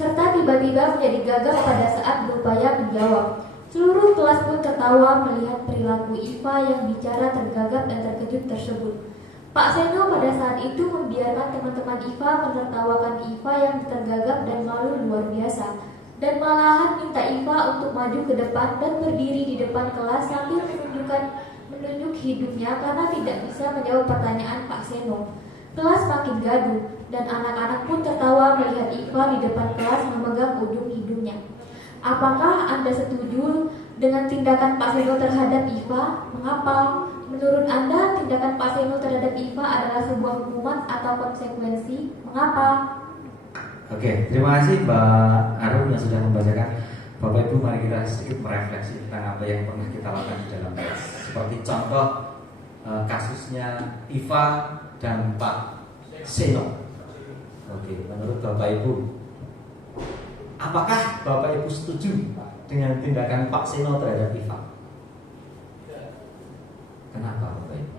serta tiba-tiba menjadi gagap pada saat berupaya menjawab. Seluruh kelas pun tertawa melihat perilaku Iva yang bicara tergagap dan terkejut tersebut. Pak Seno pada saat itu membiarkan teman-teman Iva menertawakan Iva yang tergagap dan malu luar biasa, dan malahan minta Iva untuk maju ke depan dan berdiri di depan kelas sambil menunjuk hidungnya karena tidak bisa menjawab pertanyaan Pak Seno. Kelas makin gaduh dan anak-anak pun tertawa melihat Iva di depan kelas memegang ujung hidungnya. Apakah Anda setuju dengan tindakan Pak Seno terhadap Iva? Mengapa? Menurut Anda, tindakan Pak Seno terhadap Iva adalah sebuah hukuman atau konsekuensi? Mengapa? Oke, terima kasih Mbak Arum yang sudah membacakan. Bapak Ibu, mari kita sedikit merefleksi tentang apa yang pernah kita lakukan di dalam kelas. Seperti contoh kasusnya Iva dan Pak Seno. Oke, menurut Bapak Ibu, apakah Bapak Ibu setuju dengan tindakan Pak Seno terhadap Iva? Kenapa Bapak Ibu?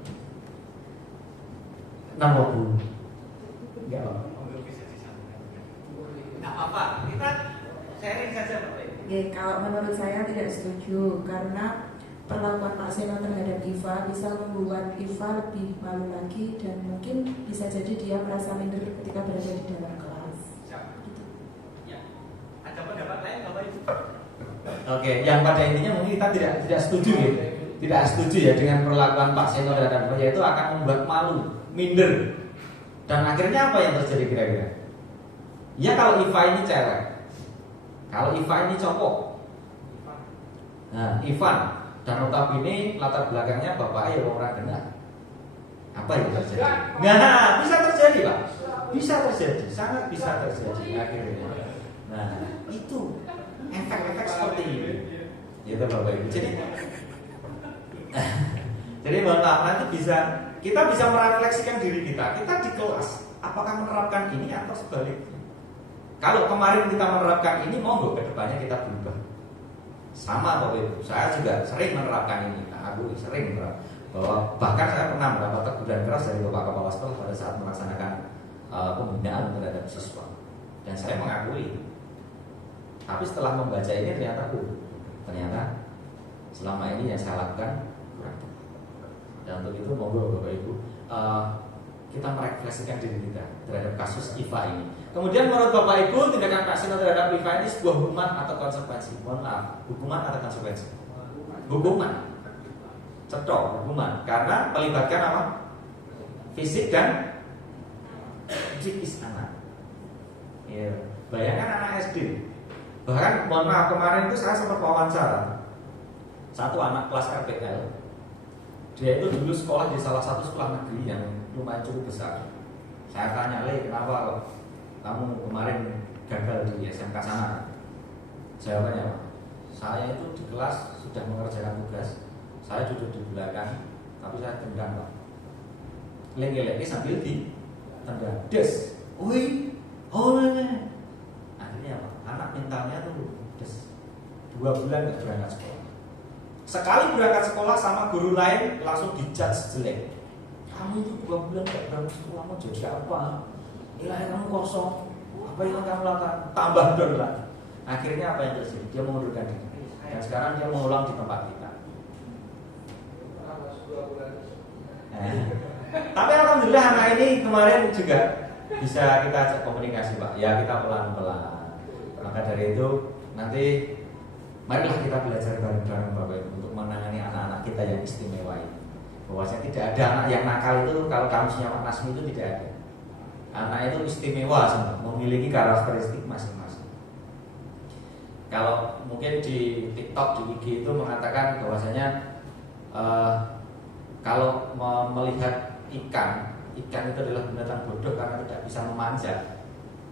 Kenapa Bu? Enggak apa-apa, kita sharing saja Bapak Ibu. Oke, kalau menurut saya tidak setuju karena perlakuan Pak Seno terhadap IVA bisa membuat IVA lebih malu lagi dan mungkin bisa jadi dia merasa minder ketika berada di dalam kelas. Gitu. Ya. Ada pendapat lain Bapak Ibu? Oke, yang pada intinya mungkin kita tidak setuju ya. Tidak setuju ya dengan perlakuan Pak Seno terhadap Bapak, yaitu akan membuat malu, minder. Dan akhirnya apa yang terjadi kira-kira? Ya kalau IVA ini cewek, kalau IVA ini cowok. Nah, Ivan dan notabene latar belakangnya bapak ya orang kena. Apa yang terjadi? Nah, bisa terjadi Pak. Bisa terjadi, sangat bisa terjadi akhirnya. Nah, itu efek-efek seperti ini. Ya Bapak Ibu. Jadi mohon maaf, nanti kita bisa merefleksikan diri kita. Kita di kelas, apakah menerapkan ini atau sebaliknya? Kalau kemarin kita menerapkan ini, monggo ke depannya kita berubah. Sama Bapak Ibu, saya juga sering menerapkan ini. Aku sering menerapkan bahwa bahkan saya pernah mendapat teguran keras dari Bapak Kepala Sekolah pada saat melaksanakan pembinaan terhadap siswa. Dan saya mengakui. Tapi setelah membaca ini ternyata selama ini yang saya lakukan kurang tepat. Dan untuk itu monggo Bapak Ibu, kita merefleksikan diri kita terhadap kasus IVA ini. Kemudian menurut Bapak Ibu, tindakan Pak Seno terhadap IVA ini sebuah hukuman atau konsekuensi? Mohon maaf, hukuman atau konsekuensi? Hukuman. Cetok, hukuman. Karena melibatkan apa? Fisik dan psikis anak. Ya, bayangkan anak SD. Bahkan mohon maaf, kemarin itu saya sempat wawancara satu anak kelas RPL. Dia itu dulu sekolah di salah satu sekolah negeri yang lumayan cukup besar. Saya tanya, "Le, kenapa kamu kemarin gagal di SMK sana?" Jawabannya, "Saya itu di kelas sudah mengerjakan tugas, saya duduk di belakang, tapi saya tendang Pak. Lagi sambil ditendang, des, wih, oleh." Akhirnya apa? Anak mentalnya tuh des. 2 bulan nggak berangkat sekolah. Sekali berangkat sekolah sama guru lain langsung dijudge jelek. "Kamu itu 2 bulan nggak berangkat sekolah, mau jadi apa? Nilai kamu kosong. Apa yang kamu lakukan?" Tambah down lagi. Akhirnya apa yang terjadi? Dia mengundurkan diri. Dan sekarang dia mengulang di tempat kita. Tapi alhamdulillah anak ini kemarin juga bisa kita ajak komunikasi Pak. Ya kita pelan-pelan. Maka dari itu nanti marilah kita belajar bareng-bareng Bapak Ibu untuk menangani anak-anak kita yang istimewa ini. Bahwasanya tidak ada anak yang nakal itu kalau kamusnya Pak Nasmi itu tidak ada. Anak itu istimewa semua, memiliki karakteristik masing-masing. Kalau mungkin di TikTok, di IG itu mengatakan bahwasanya kalau melihat ikan itu adalah binatang bodoh karena tidak bisa memanjat.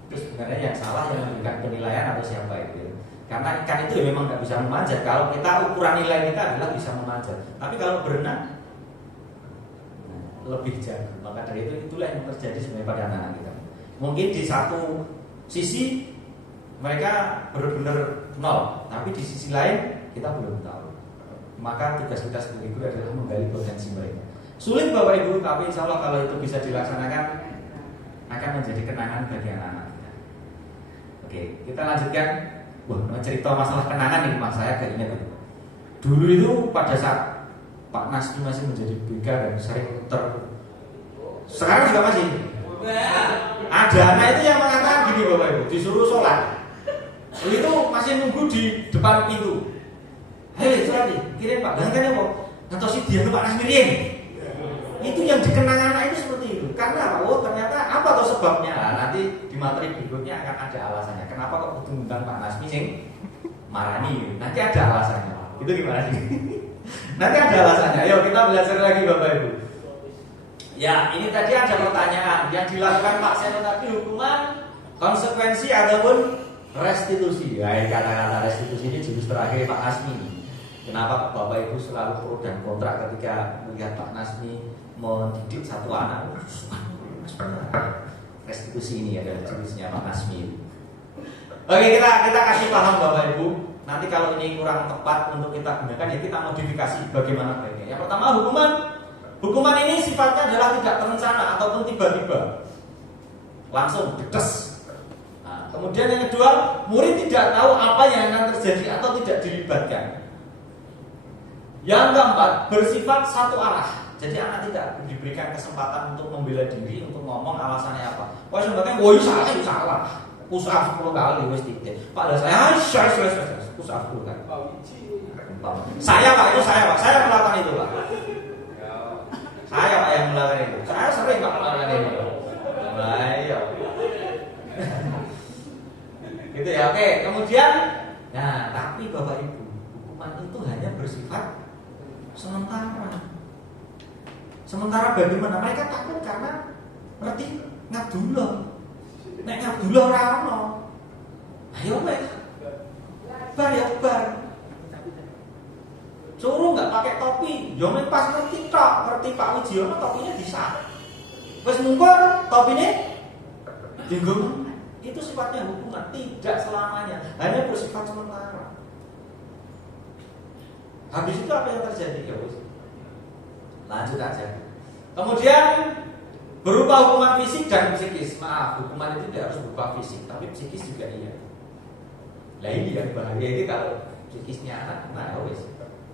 Terus sebenarnya yang salah yang memberikan penilaian atau siapa itu? Karena ikan itu memang tidak bisa memanjat. Kalau kita ukuran nilai kita adalah bisa memanjat. Tapi kalau berenang lebih jago. Maka dari itu itulah yang terjadi sebenarnya pada anak-anak kita. Mungkin di satu sisi mereka benar-benar nol, tapi di sisi lain kita belum tahu. Maka tugas kita sebagai guru adalah menggali potensi mereka. Sulit Bapak Ibu, tapi insya Allah kalau itu bisa dilaksanakan akan menjadi kenangan bagi anak-anak kita. Oke, kita lanjutkan. Wah, cerita masalah kenangan nih, Mas, saya keinget itu. Dulu itu pada saat Pak Nasmi masih menjadi BK dan sering sekarang juga masih ada anak itu yang mengatakan gini Bapak Ibu, disuruh sholat itu masih nunggu di depan pintu. "Hei, sholat nih, kirim Pak, gantinya kok ngantosi dia Pak Nasmi riyen." Itu yang dikenang anak itu seperti itu. Karena apa? Oh, ternyata apa tuh sebabnya? Nah, nanti di materi berikutnya akan ada alasannya. Kenapa kok kudu ngundang Pak Nasmi sing marani? Nanti ada alasannya. Itu gimana sih? Nanti ada alasannya. Ayo kita belajar lagi Bapak Ibu. Ya, ini tadi ada pertanyaan yang dilakukan Pak Seno tadi, hukuman, konsekuensi ataupun restitusi. Ya, kata-kata restitusi ini jurus terakhir Pak Nasmi. Kenapa Bapak Ibu selalu pro dan kontra ketika melihat Pak Nasmi mendidik satu anak? Restitusi ini adalah jurusnya Pak Nasmi. Oke, kita kasih paham Bapak Ibu. Nanti kalau ini kurang tepat untuk kita gunakan, ya kita modifikasi bagaimana baiknya. Yang pertama, hukuman ini sifatnya adalah tidak terencana ataupun tiba-tiba, langsung dedes. Nah, kemudian yang kedua, murid tidak tahu apa yang akan terjadi atau tidak dilibatkan. Yang keempat, bersifat satu arah. Jadi anak tidak diberikan kesempatan untuk membela diri, untuk ngomong alasannya apa. Wah sebagainya, woi salah. Usaha 10 kali wis titik. Padahal saya usaha 10 kali. Saya Pak, saya melakukan itu Pak. Saya Pak yang melakukan itu. Saya sering Pak melakukan itu. Nah, iya. Gitu ya. Oke, kemudian nah, tapi Bapak Ibu, hukuman itu hanya bersifat sementara. Sementara bagaimana? Mereka takut karena ngerti ngaduloh. Nek ngaduloh ora ono. Ayo wes. Bar ya bar. Suruh nggak pakai topi, jangan pas ngerti tok, ngerti Pak Wijiono topinya disah. Wes mungkur topinya digum. Itu sifatnya hukuman, tidak selamanya, hanya bersifat sementara. Habis itu apa yang terjadi? Ya wes. Lanjut aja. Kemudian berupa hukuman fisik dan psikis. Maaf, hukuman itu tidak harus berupa fisik, tapi psikis juga iya. Lah ini yang bahaya ini kalau psikisnya anak, nah wes.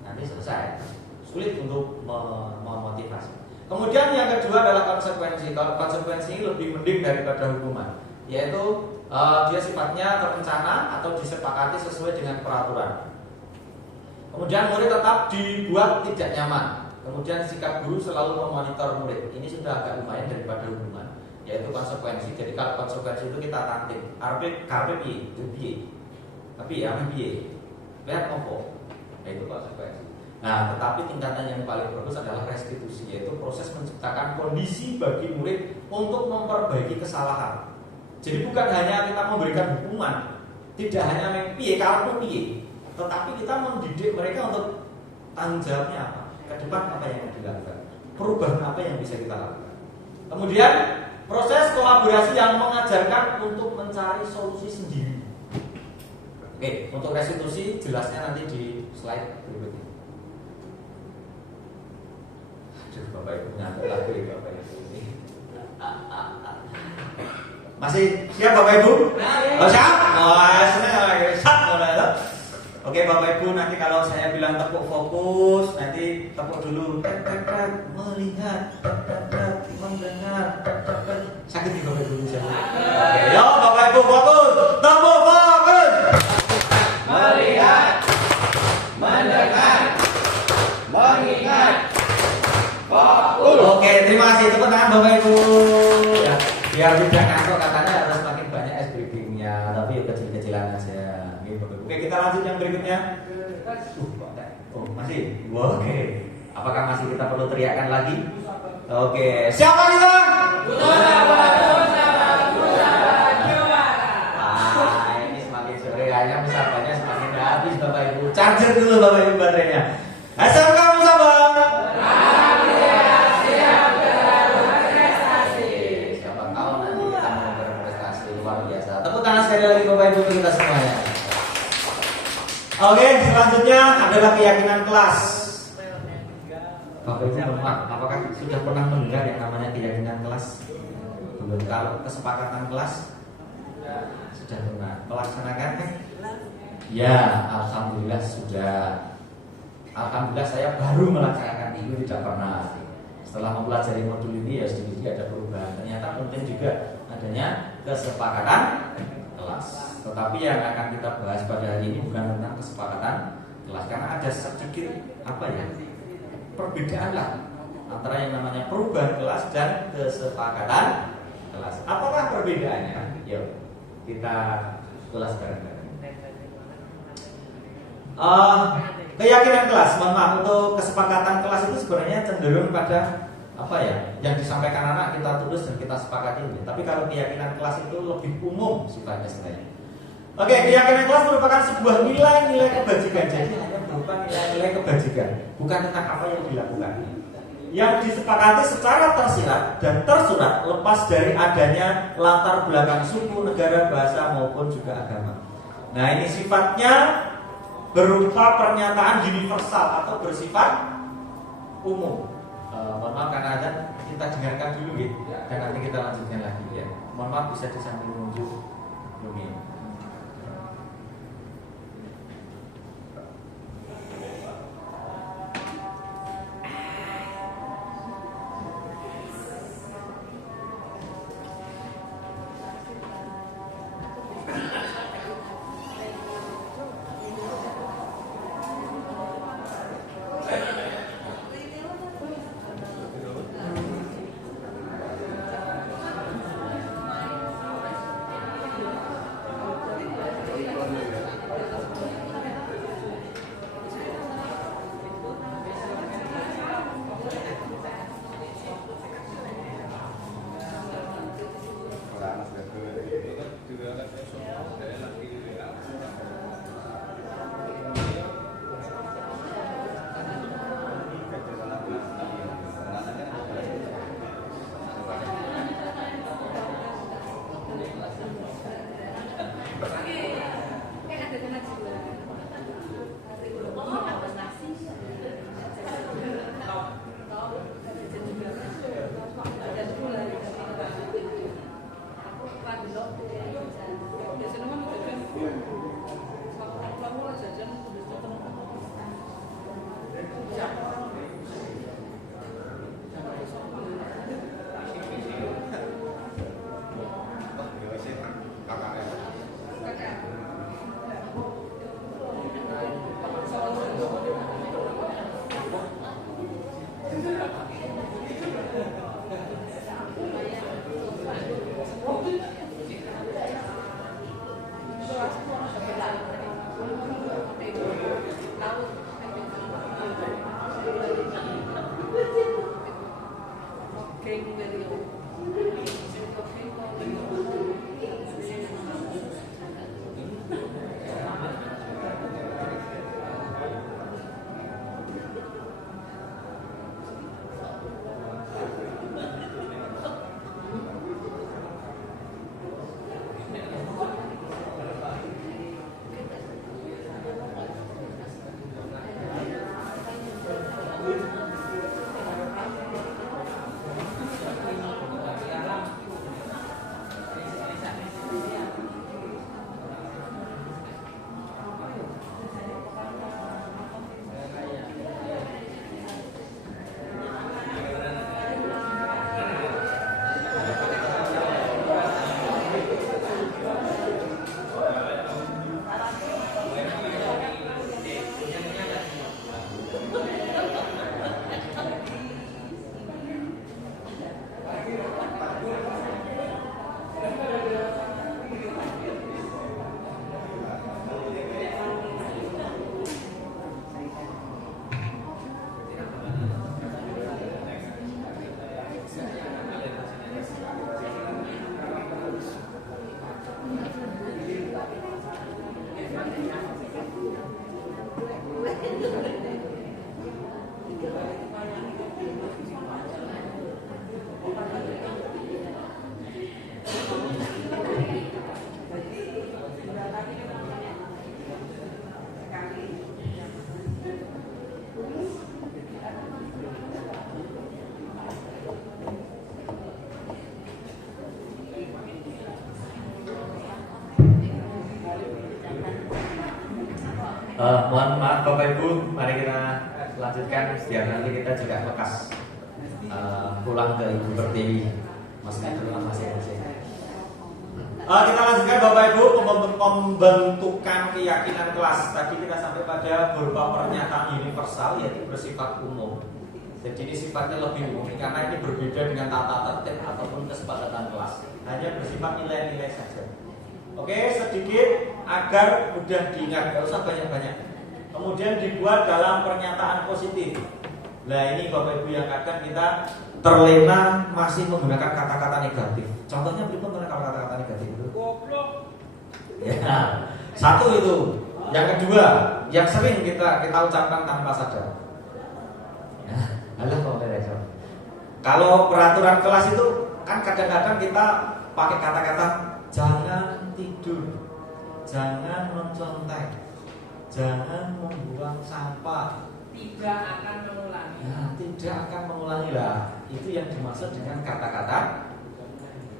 Nanti selesai, sulit untuk memotivasi. Kemudian yang kedua adalah konsekuensi. Kalau konsekuensi ini lebih mending daripada hukuman, yaitu dia sifatnya terencana atau disepakati sesuai dengan peraturan. Kemudian murid tetap dibuat tidak nyaman. Kemudian sikap guru selalu memonitor murid. Ini sudah agak lumayan daripada hukuman, yaitu konsekuensi. Jadi kalau konsekuensi itu kita tantang, karpe piye, tapi ya piye, lihat opo. Itu konsekuensi. Nah, tetapi tingkatan yang paling bagus adalah restitusi, yaitu proses menciptakan kondisi bagi murid untuk memperbaiki kesalahan. Jadi bukan hanya kita memberikan hukuman, tidak hanya piye kalau piye, tetapi kita mendidik mereka untuk tanggung jawabnya apa, ke depan apa yang harus dilakukan, perubahan apa yang bisa kita lakukan. Kemudian proses kolaborasi yang mengajarkan untuk mencari solusi sendiri. Oke, untuk restitusi jelasnya nanti di slide berikutnya. Aduh, Bapak Ibu ngantuk lagi Bapak Ibu ini. Masih siap Bapak Ibu? Oh, siap? Siap. Oke Bapak Ibu, nanti kalau saya bilang tepuk fokus, nanti tepuk dulu. Melihat, mendengar. Sakit nih Bapak Ibu siapa? Oke, yo Bapak Ibu fokus. Tepuk fokus. Melihat, mendengar, mengingat, fokus. Oke, terima kasih. Tepuk tangan Bapak Ibu. Ya, biar tidak ngantuk katanya harus makin banyak es briefingnya, tapi kecil-kecilan aja. Oke, kita lanjut yang berikutnya. Oh, masih? Oke. Apakah masih kita perlu teriakkan lagi? Oke, siapa kita? Musabahnya semakin habis Bapak Ibu. Charger dulu Bapak Ibu baterainya. SMK Musabah. Siap berprestasi. Siapa tahu nanti kita mau berprestasi luar biasa. Tepuk tangan sekali lagi Bapak Ibu untuk kita semuanya. Oke, selanjutnya adalah keyakinan kelas. Bapak Ibu, apakah sudah pernah mendengar yang namanya keyakinan kelas? Belum. Kalau kesepakatan kelas sudah pernah melaksanakan kan? Ya, alhamdulillah sudah. Alhamdulillah saya baru melaksanakan itu, tidak pernah. Setelah mempelajari modul ini ya sedikit ada perubahan. Ternyata penting juga adanya kesepakatan kelas. Tetapi yang akan kita bahas pada hari ini bukan tentang kesepakatan kelas, karena ada sedikit perbedaan lah antara yang namanya perubahan kelas dan kesepakatan kelas. Apakah perbedaannya? Yuk kita ulas bareng-bareng. Keyakinan kelas, mohon maaf, untuk kesepakatan kelas itu sebenarnya cenderung pada yang disampaikan anak kita tulis dan kita sepakati ini. Tapi kalau keyakinan kelas itu lebih umum sifatnya sebenarnya. Oke, keyakinan kelas merupakan sebuah nilai-nilai kebajikan. Jadi hanya berupa nilai-nilai kebajikan, bukan tentang apa yang dilakukan. Yang disepakati secara tersirat dan tersurat lepas dari adanya latar belakang suku, negara, bahasa maupun juga agama. Nah, ini sifatnya berupa pernyataan universal atau bersifat umum. Mohon maaf karena ada, kita dengarkan dulu gitu, dan nanti kita lanjutkan lagi ya. Mohon maaf bisa disambil menunjuk Yumi. Mohon maaf Bapak Ibu, mari kita lanjutkan biar nanti kita juga lekas pulang ke Ibu Pertiwi masing-masing. Kita lanjutkan Bapak Ibu, pembentukan keyakinan kelas. Tadi kita sampai pada berupa pernyataan universal yaitu bersifat umum. Jadi ini sifatnya lebih umum karena ini berbeda dengan tata tertib ataupun kesepakatan kelas. Hanya bersifat nilai-nilai saja. Oke, sedikit agar mudah diingat, tidak usah banyak-banyak. Kemudian dibuat dalam pernyataan positif. Nah ini Bapak Ibu yang kadang kita terlena masih menggunakan kata-kata negatif. Contohnya berikut menggunakan kata-kata negatif itu. Goblok. Ya, satu itu. Yang kedua, yang sering kita ucapkan tanpa sadar. Alah kok beres. Kalau peraturan kelas itu kan kadang-kadang kita pakai kata-kata jangan tidur, jangan mencontek, jangan membuang sampah, Tidak akan mengulangi. nah, tidak akan mengulangi lah. Itu yang dimaksud dengan kata-kata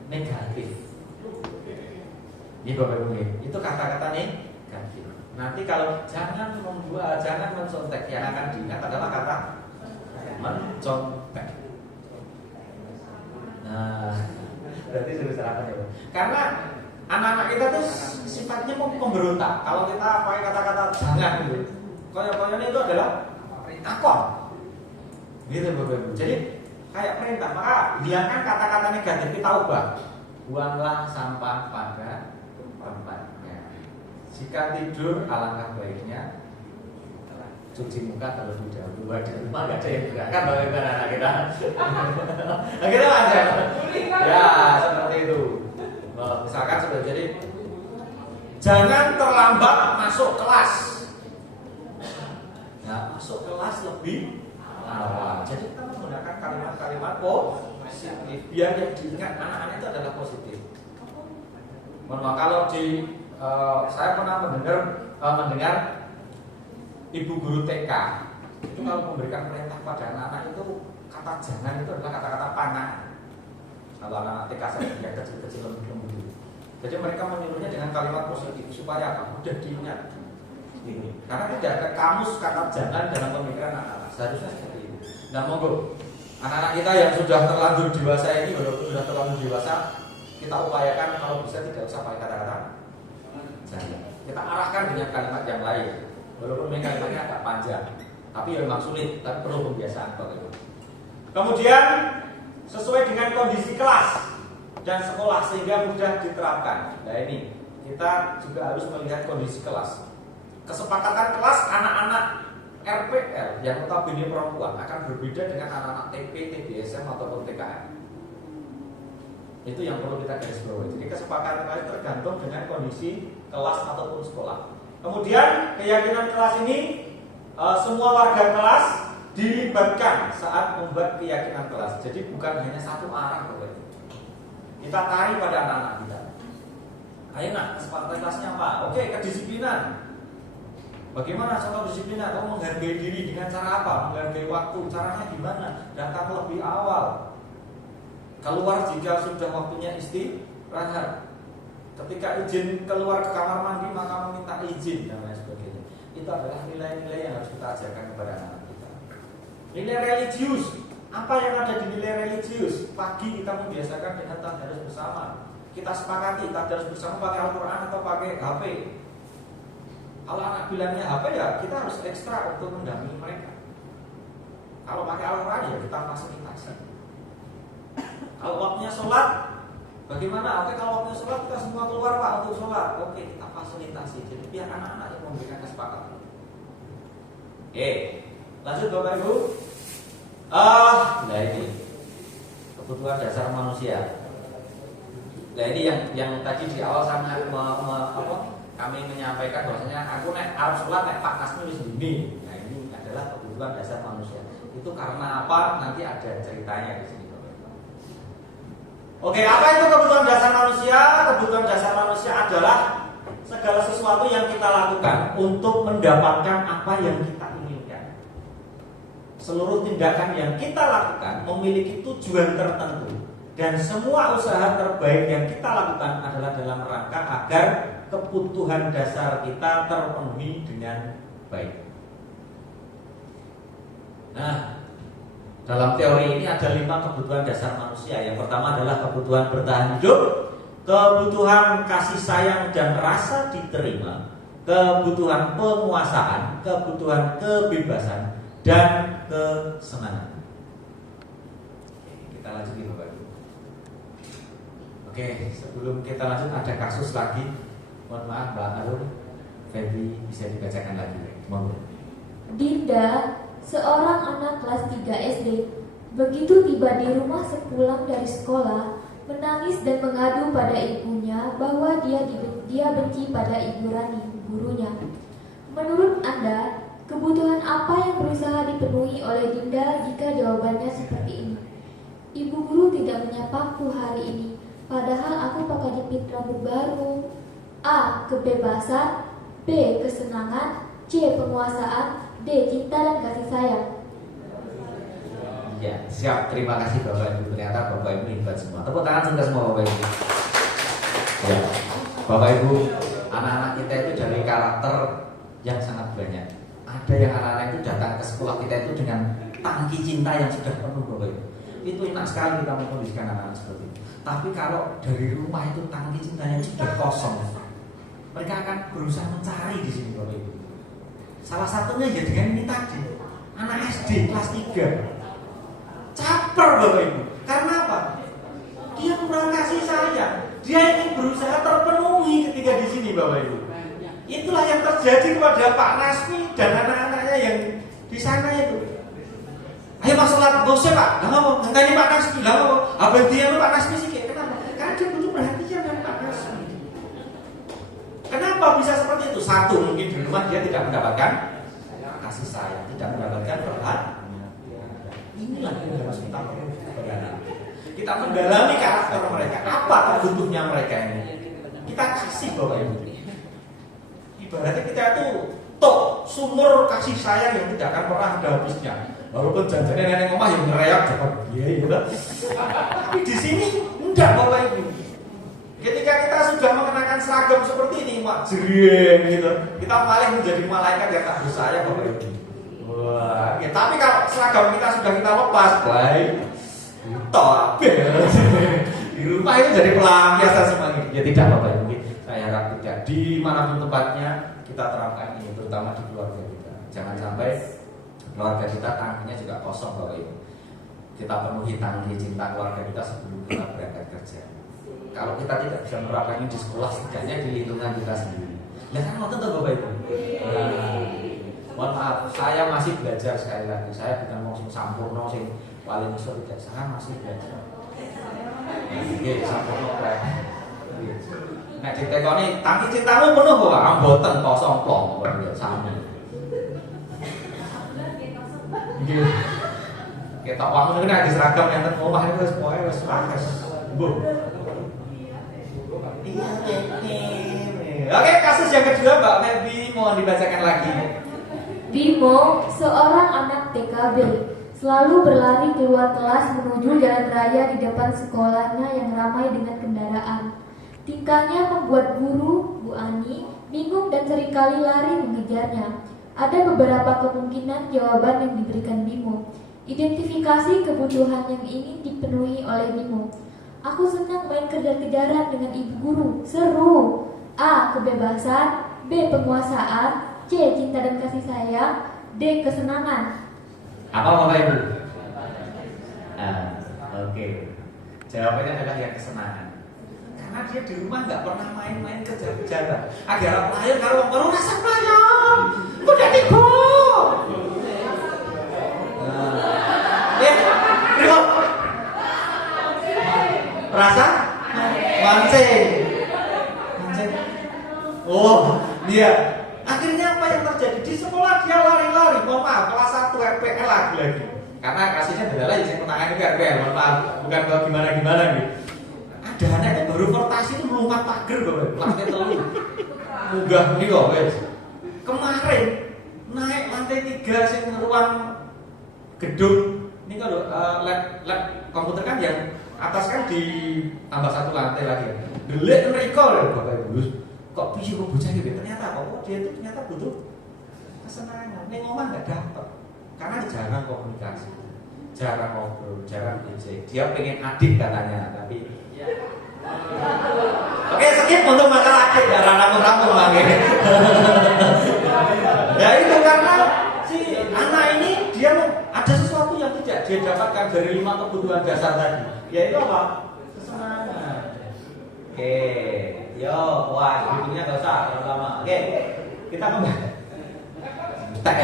negatif. Ini Bapak Ibu, itu kata-kata negatif. Nanti kalau jangan membuang, jangan mencontek, yang akan diingat adalah kata mencontek. Nah, berarti sudah serahkan ya, karena anak-anak kita tuh sifatnya pemberontak. Kalau kita pakai kata-kata jangan gitu, koyo-koyonya itu adalah takut, gitu Bapak Ibu. Jadi kayak perintah, maka hilangkan kata-kata negatif, kita ubah. Buanglah sampah pada tempatnya. Jika tidur, alangkah baiknya cuci muka terlebih dahulu. Di rumah gak ada yang gerakan bagaimana anak kita. Akhirnya aja. Ya seperti itu. Misalkan sudah jadi jangan terlambat masuk kelas. Nah, masuk kelas lebih awal. Jadi kita menggunakan kalimat-kalimat positif biar yang diingat anak-anak itu adalah positif. Mohon kalau di saya pernah mendengar ibu guru TK itu kalau memberikan perintah pada anak-anak itu kata jangan itu adalah kata-kata panah. Kalau anak-anak TK saya yang kecil-kecil lembut. Jadi mereka menyuruhnya dengan kalimat positif supaya apa? Mudah diingat. Ini. Karena tidak ada kamus kata jangan dalam pemikiran anak-anak. Seharusnya seperti itu. Nah monggo anak-anak kita yang sudah terlanjur dewasa ini, walaupun sudah terlanjur dewasa, kita upayakan kalau bisa tidak usah pakai kata-kata jangan. Kita arahkan dengan kalimat yang lain. Walaupun kalimatnya agak panjang, tapi memang sulit, tapi perlu pembiasaan Bapak Ibu. Kemudian sesuai dengan kondisi kelas dan sekolah sehingga mudah diterapkan. Nah ini kita juga harus melihat kondisi kelas. Kesepakatan kelas anak-anak RPL yang notabene perempuan akan berbeda dengan anak-anak TP, TBSM ataupun TKM. Itu yang perlu kita garis bawahi. Jadi kesepakatan kelas tergantung dengan kondisi kelas ataupun sekolah. Kemudian keyakinan kelas ini semua warga kelas dilibatkan saat membuat keyakinan kelas. Jadi bukan hanya satu arah, Bapak. Kita tarik pada anak-anak kita. Ayo nak, kesepakatan kelasnya apa? Oke, kedisiplinan. Bagaimana contoh disiplinan? Kamu menghargai diri dengan cara apa? Menghargai waktu. Caranya gimana? Datang lebih awal. Keluar jika sudah waktunya istirahat. Ketika izin keluar ke kamar mandi maka meminta izin dan lain sebagainya. Itu adalah nilai-nilai yang harus kita ajarkan kepada anak kita. Nilai religius. Apa yang ada di nilai religius? Pagi kita membiasakan dengan tadarus bersama. Kita sepakati tadarus bersama pakai Al-Quran atau pakai HP. Kalau anak bilangnya HP ya kita harus ekstra untuk mendampingi mereka. Kalau pakai Al-Quran ya kita fasilitasi. Kalau waktunya sholat, bagaimana? Oke, kalau waktunya sholat kita semua keluar Pak untuk sholat. Oke, kita fasilitasi. Jadi biar anak-anak yang memberikan kesepakatan. Oke, lanjut Bapak Ibu. Nah ini kebutuhan dasar manusia. Nah ini yang tadi di awal sangat kami menyampaikan bahwasanya aku harus sholat Pak Kasmi ini. Nah ini adalah kebutuhan dasar manusia. Itu karena apa? Nanti ada ceritanya di sini. Oke, apa itu kebutuhan dasar manusia? Kebutuhan dasar manusia adalah segala sesuatu yang kita lakukan untuk mendapatkan apa yang kita inginkan. Seluruh tindakan yang kita lakukan memiliki tujuan tertentu. Dan semua usaha terbaik yang kita lakukan adalah dalam rangka agar kebutuhan dasar kita terpenuhi dengan baik. Nah, dalam teori ini ada 5 kebutuhan dasar manusia. Yang pertama adalah kebutuhan bertahan hidup, kebutuhan kasih sayang dan rasa diterima, kebutuhan penguasaan, kebutuhan kebebasan, dan kesenangan. Kita lanjutin Bapak Ibu. Oke, sebelum kita lanjut ada kasus lagi. Mohon maaf Mbak Arun, Febri bisa dibacakan lagi. Mohon. Dinda, seorang anak kelas 3 SD, begitu tiba di rumah sepulang dari sekolah, menangis dan mengadu pada ibunya bahwa dia benci pada Ibu Rani, gurunya. Menurut Anda, kebutuhan apa yang berusaha dipenuhi oleh Dinda jika jawabannya seperti ini? Ibu guru tidak menyapaku hari ini, padahal aku pakai jepit rambut baru. A. Kebebasan, B. Kesenangan, C. Penguasaan, D. Cinta dan kasih sayang. Ya, siap. Terima kasih Bapak Ibu. Ternyata Bapak Ibu hebat semua. Tepuk tangan untuk semua Bapak Ibu. Ya, Bapak Ibu, anak-anak kita itu dari karakter yang sangat banyak. Ada yang anak-anak itu datang ke sekolah kita itu dengan tangki cinta yang sudah penuh Bapak Ibu. Itu enak sekali kita mengkondisikan anak-anak seperti itu. Tapi kalau dari rumah itu tangki cintanya sudah kosong, mereka akan berusaha mencari di sini Bapak Ibu. Salah satunya ya dengan ini tadi, anak SD kelas 3 caper Bapak Ibu. Karena apa? Dia kurang kasih sayang. Dia ingin berusaha terpenuhi ketika di sini Bapak Ibu. Itulah yang terjadi kepada Pak Nasmi dan anak-anaknya yang di sana itu. Ayo Pak sholat, gak usah Pak. Lah ngenteni Pak Nasmi. Lah apa dia Pak Nasmi sih? Kenapa? Karena dia butuh perhatian dari Pak Nasmi. Kenapa bisa seperti itu? Satu, mungkin di rumah dia tidak mendapatkan kasih sayang, tidak mendapatkan perhatian. Inilah yang harus kita lakukan. Kita mendalami karakter mereka. Apa kebutuhannya mereka ini? Kita kasih Bapak Ibu. Ibaratnya kita itu sumur kasih sayang yang tidak akan pernah ada habisnya. Walaupun janjinya nenek omah yang ngereak dapat biaya, tapi di sini enggak Bapak Ibu. Ketika kita sudah mengenakan seragam seperti ini, jering gitu, kita malah menjadi malaikat yang tak bersayap Bapak Ibu. Wah, ya, tapi kalau seragam kita sudah kita lepas, baik, di rumah itu jadi pelampiasan semuanya. Ya tidak Bapak Ibu, saya harap tidak di manapun tempatnya kita terapkan ini, terutama di keluarga kita. Jangan sampai keluarga kita tangkinya juga kosong Bapak Ibu. kita penuhi tangki cinta keluarga kita sebelum kita berangkat kerja. Kalau kita tidak bisa menerapkan ini di sekolah, setidaknya di lingkungan kita sendiri. Ya kan nonton tuh Bapak Ibu. Mohon maaf, saya masih belajar sekali lagi. Saya bukan mau sing sampurno, sing paling iso tidak. Saya masih belajar. Oke, sampurno keren. Nek ditekoni tangki cintamu penuh kok, mboten kosong plong kok sami. Nggih. Kita wangun nek diseragam enten omah itu wis pokoke wis panas. Mbuh. Oke, kasus yang kedua Mbak Febi mohon dibacakan lagi. Bimo, seorang anak TKB, selalu berlari keluar kelas menuju jalan raya di depan sekolahnya yang ramai dengan kendaraan. Tingkahnya membuat guru, Bu Ani, bingung dan seringkali lari mengejarnya. Ada beberapa kemungkinan jawaban yang diberikan Bimo. Identifikasi kebutuhan yang ingin dipenuhi oleh Bimo. Aku senang main kejar-kejaran dengan ibu guru, seru. A. Kebebasan. B. Penguasaan. C. Cinta dan kasih sayang. D. Kesenangan. Apa Bapak Ibu? Oke. Jawabannya adalah yang kesenangan. Karena dia di rumah nggak pernah main-main kejar-kejaran. Agar pelayan kalau baru rasa pelayan, udah tiba. Rasa mancing. Oh, dia. Akhirnya apa yang terjadi di sekolah dia lari-lari. Mohon maaf, kelas 1 RPL lagi. Karena kasusnya adalah yang penanganan itu RPL. Mohon maaf, bukan kalau gimana-gimana gitu. Ada anak yang baru portasi itu melompat pagar Bapak. Lantai 3. Munggah niku wis. Kemarin naik lantai 3 sing ruang gedung. Ini kalau lab komputer kan yang atas kan ditambah 1 lantai lagi. Delik mriko lho Bapak Ibu. Kok bisa kok bocah gitu? Ternyata dia itu ternyata butuh kesenangan. Ning omah enggak dapat. Karena jarang komunikasi. Jarang ngobrol, jarang bijak. Dia pengen adik katanya, tapi oke, skip untuk masalah adik ya, rampung-rampung lagi. Ya itu karena si anak ini dia ada sesuatu yang tidak dia dapatkan dari 5 kebutuhan dasar tadi. Yaitu apa? Kesenangan. Oke, yo, wah, hidupnya gak usah terlalu lama. Oke, kita kembali. Tak.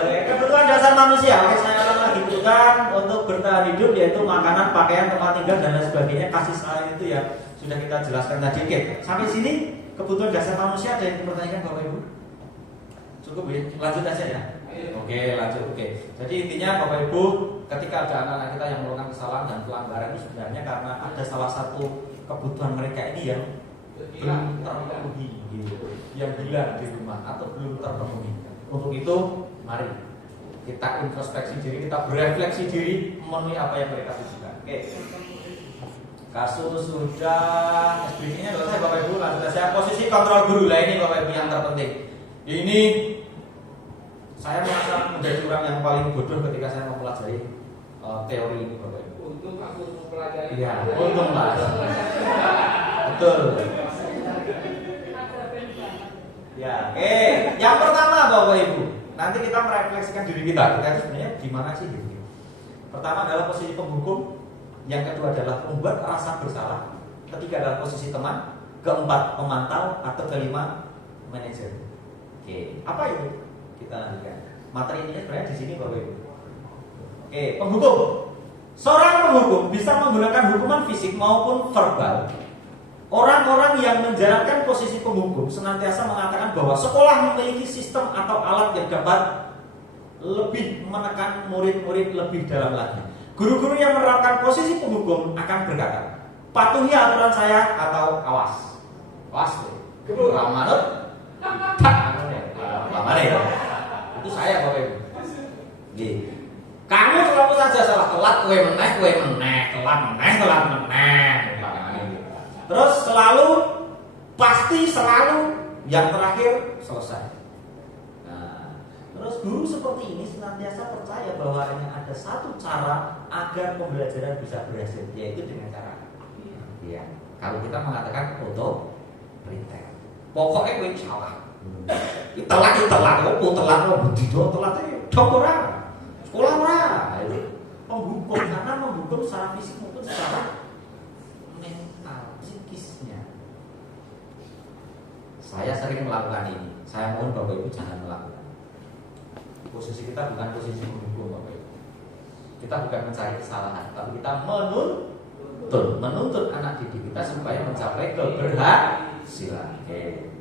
Kebutuhan dasar manusia. Oke, saya ulang lagi. Kebutuhan untuk bertahan hidup yaitu makanan, pakaian, tempat tinggal dan lain sebagainya. Kasih sayang itu ya sudah kita jelaskan tadi. Oke, sampai sini kebutuhan dasar manusia ada yang dipertanyakan Bapak Ibu? Cukup ya, lanjut aja ya. Oke, lanjut. Oke. Jadi intinya Bapak Ibu, ketika ada anak-anak kita yang melakukan kesalahan dan pelanggaran itu sebenarnya karena ada salah satu kebutuhan mereka ini yang belum terpenuhi, gitu. Yang hilang di rumah atau belum terpenuhi. Untuk itu, mari kita introspeksi diri, kita berefleksi diri memenuhi apa yang mereka butuhkan. Oke. Kasus sudah, SPG-nya selesai Bapak Ibu. Lanjut saya posisi kontrol guru lah ini Bapak Ibu yang terpenting. Ini saya merasa menjadi orang yang paling bodoh ketika saya mempelajari teori ini Bapak Ibu. Untung aku mempelajari. Iya, untung Pak. Betul. Ya, oke. Yang pertama Bapak Ibu, nanti kita merefleksikan diri kita itu sebenarnya gimana sih gitu. Pertama adalah posisi penghukum, yang kedua adalah membuat rasa bersalah, ketiga adalah posisi teman, keempat pemantau, atau kelima manajer. Oke, apa itu? Kita lanjutkan. Materi ini sebenarnya di sini Bapak Ibu. Oke, penghukum. Seorang penghukum bisa menggunakan hukuman fisik maupun verbal. Orang-orang yang menjalankan posisi penghukum senantiasa mengatakan bahwa sekolah memiliki sistem atau alat yang dapat lebih menekan murid-murid lebih dalam lagi. Guru-guru yang menerapkan posisi penghukum akan berkata, patuhi aturan saya atau awas. Awas, manut, ya. Itu saya Bapak Ibu. Kamu selalu saja salah, telat, kue meneh, telat meneh. Terus selalu, pasti selalu, yang terakhir selesai. Nah, terus guru seperti ini senantiasa percaya bahwa hanya ada satu cara agar pembelajaran bisa berhasil, yaitu dengan cara ya. Kalau kita mengatakan otoriter, pokoknya gue salah. Telat, budi telat, dokter, sekolah ora. menghukum, karena menghukum secara fisik maupun secara mental, psikisnya. Saya sering melakukan ini. Saya mohon Bapak Ibu jangan melakukan. Posisi kita bukan posisi menghukum Bapak Ibu. Kita bukan mencari kesalahan, tapi kita menuntut anak didik kita supaya mencapai keberhasilan. Oke.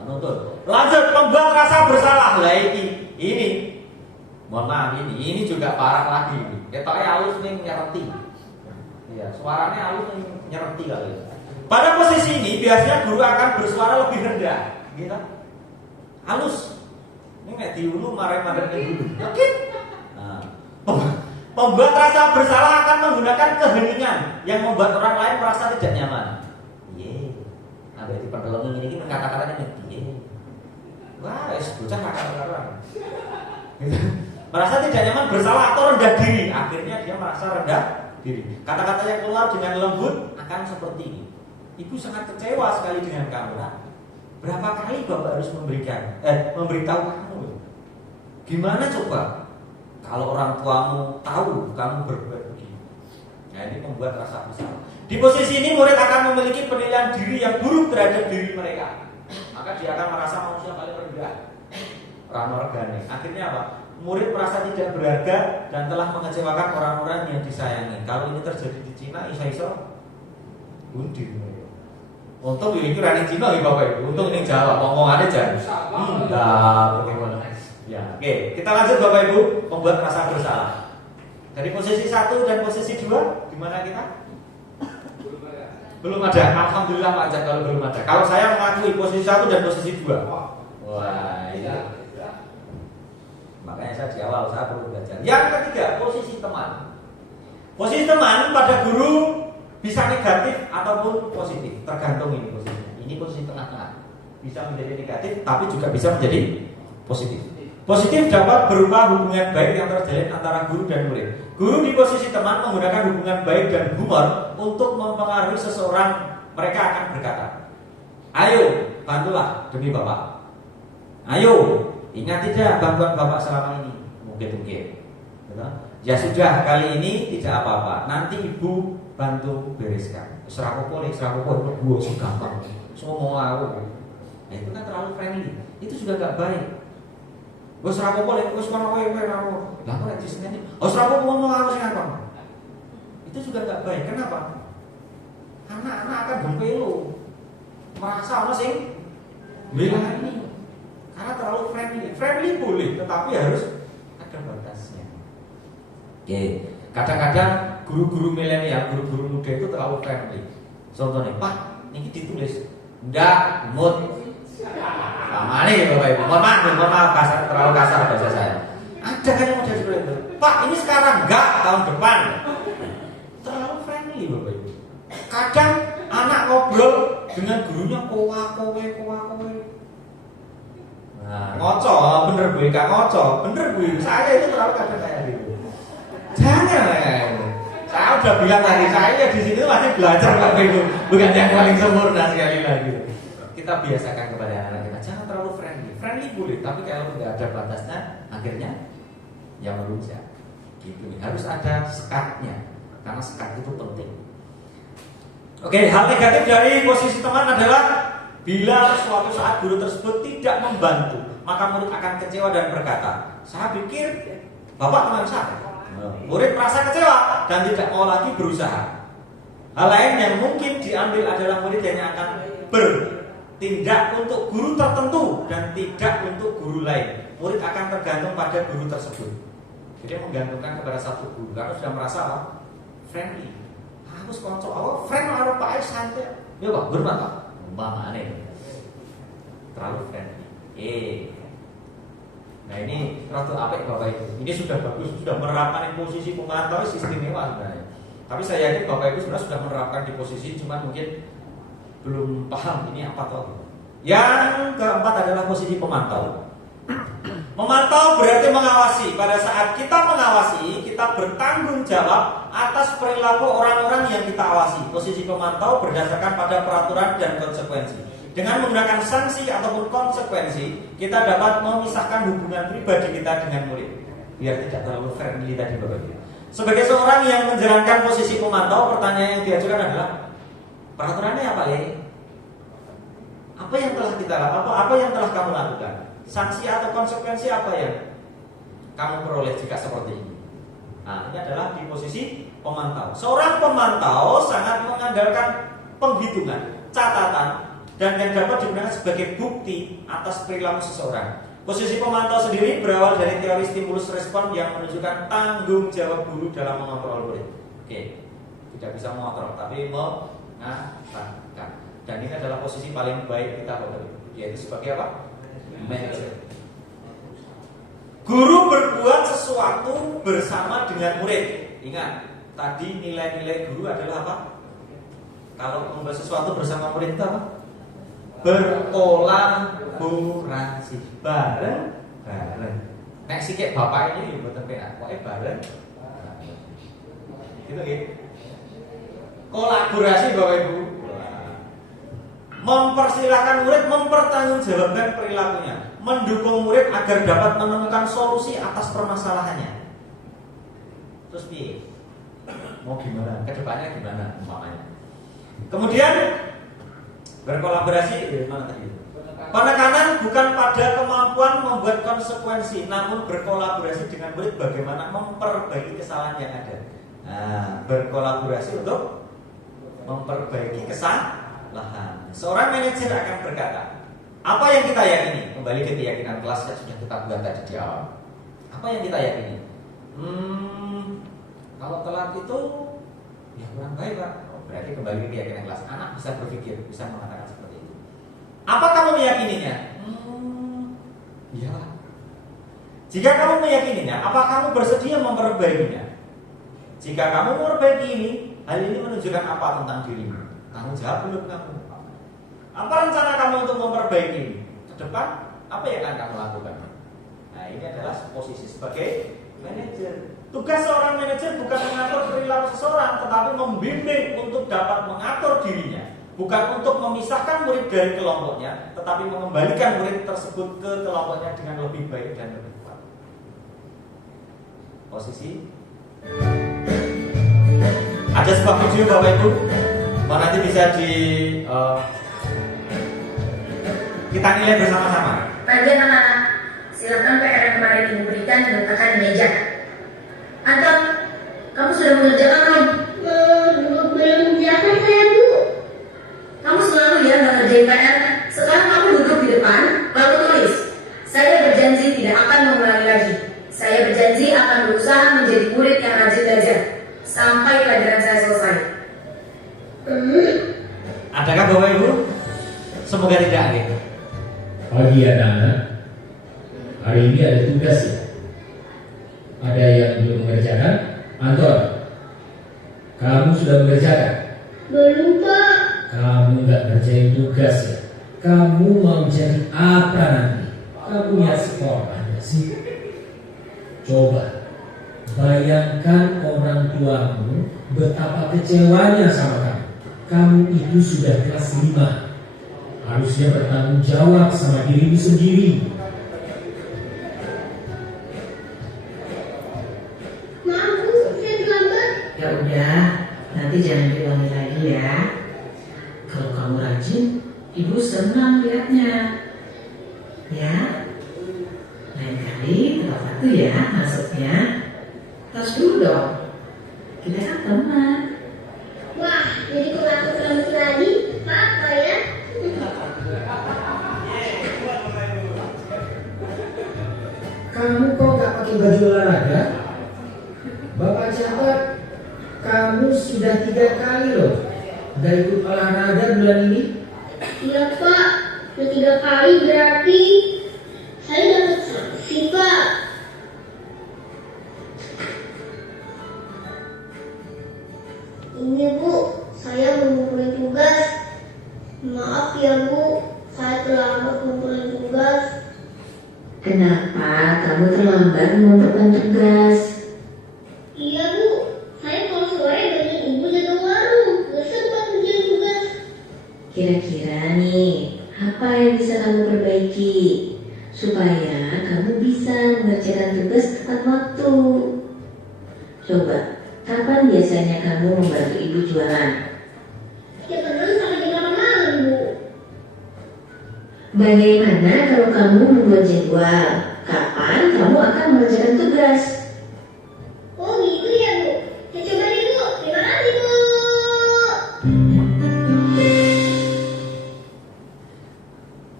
Menuntut. Lanjut, membuat rasa bersalah. Lah ini. Mohon maaf ini juga parah lagi. Ketoknya halus nih nyerenti. Iya, suaranya halus nih nyerenti kali. Pada posisi ini biasanya guru akan bersuara lebih rendah, gitu. Halus. Ini nggak diulu marah-marahnya dulu. Yakin? Nah, membuat rasa bersalah akan menggunakan keheningan yang membuat orang lain merasa tidak nyaman. Iya. Nah, berarti pendeleng ini kata-katanya iya. Wah, bocah kata-kata. Merasa tidak nyaman, bersalah atau rendah diri. Akhirnya dia merasa rendah diri. Kata-kata yang keluar dengan lembut akan seperti ini. Ibu sangat kecewa sekali dengan kamu. Nah, berapa kali Bapak harus memberitahu kamu? Gimana coba kalau orang tuamu tahu kamu berbuat begini? Nah, ini membuat rasa bersalah. Di posisi ini murid akan memiliki penilaian diri yang buruk terhadap diri mereka. Maka dia akan merasa manusia paling rendah. Ranorgane. Akhirnya apa? Murid merasa tidak berharga dan telah mengecewakan orang-orang yang disayangi. Kalau ini terjadi di Cina, iso-iso bunuh. Untung ini rani Cina ya Bapak Ibu. Untung ini Jawa, ngomongannya jangan. Bagaimana? Ya, oke. Kita lanjut Bapak Ibu, membuat rasa bersalah. Dari posisi 1 dan posisi 2, gimana kita? Belum ada. Alhamdulillah Pak Jack kalau belum ada. Kalau saya mengakui posisi 1 dan posisi 2. Wah, iya. Makanya saya di awal saya perlu belajar. Yang ketiga, posisi teman. Posisi teman pada guru bisa negatif ataupun positif, tergantung ini posisinya. Ini posisi tengah-tengah. Bisa menjadi negatif, tapi juga bisa menjadi positif. Positif dapat berupa hubungan baik yang terjalin antara guru dan murid. Guru di posisi teman menggunakan hubungan baik dan humor untuk mempengaruhi seseorang. Mereka akan berkata, "Ayo, bantulah demi Bapak. Ayo, ingat tidak bantuan Bapak selama ini? Mungkin. Ya sudah, kali ini tidak apa-apa. Nanti Ibu bantu bereskan. Serapopo itu gue gampang. Semua aku. Nah, itu kan terlalu friendly. Itu juga gak baik. Gue serapopo itu gue suka kowe. Lah kok nek disini. Oh serapopo ngomong aku sing apa? Itu juga gak baik. Kenapa? Karena anak akan gempelo. Merasa ono sing bilang ini. Karena terlalu friendly. Friendly boleh, tetapi harus ada batasnya. Oke. Kadang-kadang guru-guru milenial, guru-guru muda itu terlalu friendly. Contohnya, Pak, ini ditulis ndak mood. Mana ya Bapak Ibu? Mohon maaf kasar, terlalu kasar bahasa saya. Ada kan yang model seperti itu. Pak, ini sekarang enggak, tahun depan. Terlalu friendly Bapak Ibu. Kadang anak ngobrol dengan gurunya kowe. Nah, ngoco, bener Bu, enggak ngoco. Bener Bu, saya itu terlalu kadang kayak gitu. Jangan kayak gitu. Saya udah bilang tadi, saya di sini masih belajar Bapak Ibu, bukan yang paling sempurna sekali lagi. Kita biasakan kepada anak kita, jangan terlalu friendly. Friendly boleh, tapi kalau nggak ada batasnya, akhirnya yang merusak. Gitu. Harus ada sekatnya, karena sekat itu penting. Oke, hal negatif dari posisi teman adalah bila suatu saat guru tersebut tidak membantu, maka murid akan kecewa dan berkata, saya pikir Bapak teman saya. Murid merasa kecewa dan tidak mau lagi berusaha. Hal lain yang mungkin diambil adalah murid yang akan bertindak untuk guru tertentu dan tidak untuk guru lain. Murid akan tergantung pada guru tersebut. Jadi menggantungkan kepada satu guru karena sudah merasa friendly. Aku sekolah friend harus Pak santai. Ya Pak, hormat Pak. Aneh. Terlalu friendly. Nah ini ratu apik Bapak Ibu. Ini sudah bagus, sudah menerapkan posisi pemantau istimewa sebenarnya. Tapi saya yakin Bapak Ibu sebenarnya sudah menerapkan di posisi, cuma mungkin belum paham ini apa toh. Yang keempat adalah posisi pemantau. Memantau berarti mengawasi. Pada saat kita mengawasi, kita bertanggung jawab atas perilaku orang-orang yang kita awasi. Posisi pemantau berdasarkan pada peraturan dan konsekuensi. Dengan menggunakan sanksi ataupun konsekuensi, kita dapat memisahkan hubungan pribadi kita dengan murid, biar tidak terlalu friendly tadi Bapak Ibu. Sebagai seorang yang menjalankan posisi pemantau, pertanyaan yang diajukan adalah peraturannya apa ya? Apa yang telah kita lakukan? Apa yang telah kamu lakukan? Sanksi atau konsekuensi apa yang kamu peroleh jika seperti ini? Nah, ini adalah di posisi pemantau. Seorang pemantau sangat mengandalkan penghitungan, catatan, dan yang dapat digunakan sebagai bukti atas perilaku seseorang. Posisi pemantau sendiri berawal dari teori stimulus respon yang menunjukkan tanggung jawab guru dalam mengontrol murid. Oke, tidak bisa mengontrol, tapi mengarahkan. Dan ini adalah posisi paling baik kita, yaitu sebagai apa? Manajer. Guru berbuat sesuatu bersama dengan murid. Ingat, tadi nilai-nilai guru adalah apa? Kalau membuat sesuatu bersama murid itu apa? Berkolaborasi, bareng. Nek sikik bapak ini mboten penak, pokoke bareng. Gitu nggih. Kolaborasi Bapak Ibu. Mempersilahkan murid mempertanggungjawabkan perilakunya, mendukung murid agar dapat menemukan solusi atas permasalahannya. Terus piye? Mau gimana? Kedepannya gimana umpamanya? Kemudian berkolaborasi mana tadi? Penekanan bukan pada kemampuan membuat konsekuensi, namun berkolaborasi dengan murid bagaimana memperbaiki kesalahan yang ada. Nah, berkolaborasi untuk memperbaiki kesalahan. Seorang manajer akan berkata, apa yang kita yakini? Kembali ke keyakinan kelas yang sudah kita buat tadi di awal. Apa yang kita yakini? Kalau telat itu ya kurang baik, Pak. Berarti kembali ke keyakinan kelas. Anak bisa berpikir, bisa mengatakan seperti itu. Apa kamu meyakininya? Iyalah. Jika kamu meyakininya, apa kamu bersedia memperbaikinya? Jika kamu memperbaiki ini, hal ini menunjukkan apa tentang dirimu? Tanggung jawab belum kamu? Apa rencana kamu untuk memperbaiki ini? Ke depan, apa yang akan kamu lakukan? Nah, ini adalah posisi sebagai manajer. Tugas seorang manajer bukan mengatur perilaku seseorang, tetapi membimbing untuk dapat mengatur dirinya. Bukan untuk memisahkan murid dari kelompoknya, tetapi mengembalikan murid tersebut ke kelompoknya dengan lebih baik dan lebih kuat. Posisi. Ada sebuah video Bapak Ibu, nanti bisa kita nilai bersama-sama. Pagi anak-anak, silakan PR yang kemarin Ibu berikan diletakkan di meja. Atau kamu sudah mengerjakan belum? Belum mengerjakan saya, Bu. Kamu selalu ya nggak ngerjain PR. Sekarang kamu duduk di depan, lalu tulis. Saya berjanji tidak akan mengulangi lagi. Saya berjanji akan berusaha menjadi murid yang rajin belajar sampai pelajaran saya selesai. Adakah Bapak Ibu? Semoga tidak ada. Pagi anak-anak, hari ini ada tugas ya. Ada yang belum mengerjakan? Anton, kamu sudah mengerjakan? Belum, Pak. Kamu nggak ngerjain tugas ya? Kamu mau jadi apa nanti? Kamu lihat sekolahnya sih. Coba bayangkan orang tuamu betapa kecewanya sama kamu. Kamu itu sudah kelas 5. Harusnya bertanggung jawab sama dirimu sendiri. Maaf, Bu, saya terlambat. Ya udah, nanti jangan diulangi lagi ya. Kalau kamu rajin, Ibu senang lihatnya. Ya, lain kali tepat waktu ya masuknya. Tos dulu dong. Kita kan teman. Wah, jadi kalau aku terlambat lagi, apa ya? Kamu kok gak pakai baju olahraga? Bapak catat, kamu sudah 3 kali loh gak ikut olahraga bulan ini. Iya, Pak. Sudah 3 kali berarti saya dapat sanksi, Pak. Ini, Bu, saya mengumpulkan tugas. Maaf ya, Bu, saya terlambat mengumpulkan tugas. Kenapa kamu terlambat mengumpulkan tugas? Iya, Bu, saya kalau sore banyak Ibu jaga warung, gak sempat kerjain tugas. Kira-kira nih, apa yang bisa kamu perbaiki supaya kamu bisa mengerjakan tugas tepat waktu? Coba, kapan biasanya kamu membantu ibu jualan? Setiap Senin sampai jam 8 malam, Bu. Bagaimana kalau kamu membuat jadwal? Kapan kamu akan mengerjakan tugas? Oh gitu ya, Bu. Saya coba deh, Bu. Terima kasih, Bu.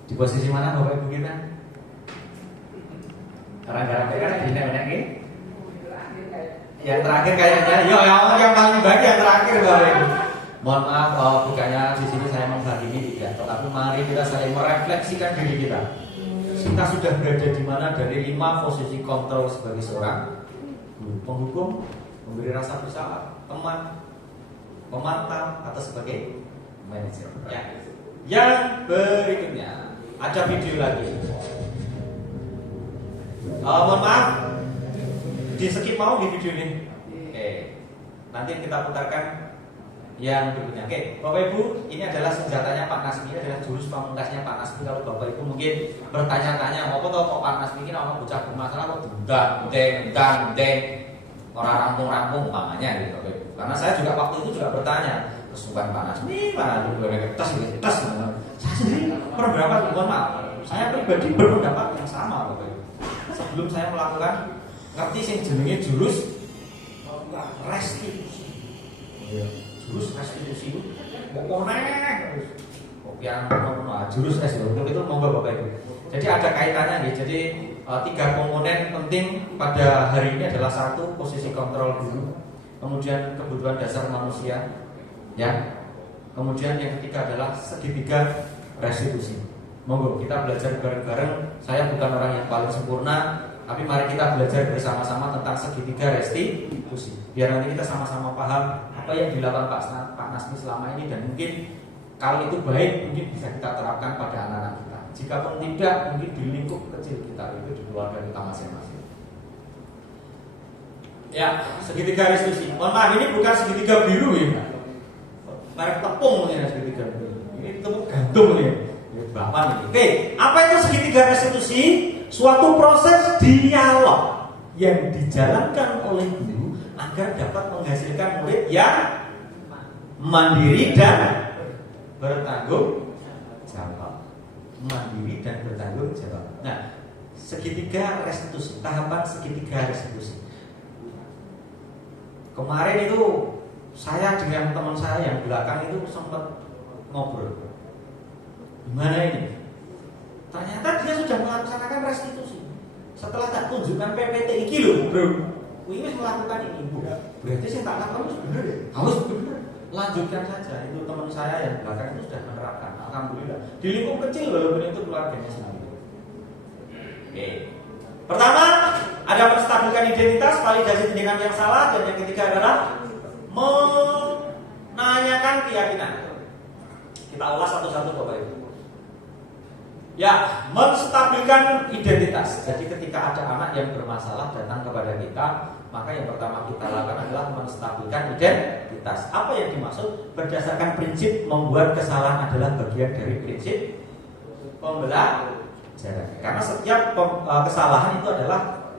Di posisi mana Bapak Ibu kita? Gara-gara kan benar-benar ini. Yang terakhir kayaknya, yang paling baik yang terakhir Bapak Ibu. Mohon maaf, bukannya di sini saya menghakimi tidak, tetapi mari kita saling merefleksikan diri kita. Kita sudah berada di mana dari 5 posisi kontrol sebagai seorang guru, penghukum, memberi rasa bersalah, teman, pemantau, atau sebagai manajer. Ya. Yang berikutnya ada video lagi. Mohon maaf, di skip mau di video ini. Oke, nanti kita putarkan yang berikutnya. Oke, Bapak Ibu, ini adalah senjatanya Pak Nasmi, adalah jurus pamungkasnya Pak Nasmi. Kalau Bapak Ibu mungkin bertanya-tanya, apa toh kok Pak Nasmi ini orang bocah bermasalah kok dendeng, orang rampung-rampung umpamanya gitu Bapak Ibu. Karena saya juga waktu itu juga bertanya, kesukaan Pak Nasmi mana juga tes. Saya sendiri berpendapat, mohon maaf, saya pribadi berpendapat yang sama Bapak Ibu. Sebelum saya melakukan ngerti sing jenenge jurus restitusi. Jurus restitusi itu jurus restitusi itu monggo Bapak Ibu. Jadi ada kaitannya nih. Jadi 3 komponen penting pada hari ini adalah 1 posisi kontrol guru, kemudian kebutuhan dasar manusia, ya. Kemudian yang ketiga adalah segitiga restitusi. Monggo kita belajar bareng-bareng. Saya bukan orang yang paling sempurna, tapi mari kita belajar bersama-sama tentang segitiga restitusi. Biar nanti kita sama-sama paham apa yang dilakukan Pak Nasmi selama ini, dan mungkin kalau itu baik mungkin bisa kita terapkan pada anak-anak kita. Jika pun tidak, mungkin di lingkup kecil kita, itu di keluarga kita masing-masing. Ya, segitiga restitusi. Mohon maaf, ini bukan segitiga biru ya. Merek tepung ini segitiga biru. Ini tepung gantung ya. Bapak ini. Oke, apa itu segitiga restitusi? Suatu proses dialog yang dijalankan oleh guru agar dapat menghasilkan murid yang mandiri dan bertanggung jawab. Mandiri dan bertanggung jawab. Nah, segitiga restitusi, tahapan segitiga restitusi. Kemarin itu saya dengan teman saya yang belakang itu sempat ngobrol. Gimana ini? Ternyata dia sudah melaksanakan restitusi. Setelah tak tunjukkan PPT iki lho, Bro. Ini melakukan ini, Bu. Berarti saya tak lakukan itu benar ya? Harus benar. Lanjutkan saja. Itu teman saya yang belakang itu sudah menerapkan. Alhamdulillah. Di lingkup kecil walaupun itu keluarganya sendiri. Oke. Pertama, ada menstabilkan identitas, validasi tindakan yang salah, dan yang ketiga adalah menanyakan keyakinan. Kita ulas satu-satu Bapak Ibu. Ya, menstabilkan identitas. Jadi ketika ada anak yang bermasalah datang kepada kita, maka yang pertama kita lakukan adalah menstabilkan identitas. Apa yang dimaksud? Berdasarkan prinsip membuat kesalahan adalah bagian dari prinsip pembelajaran. Karena setiap kesalahan itu adalah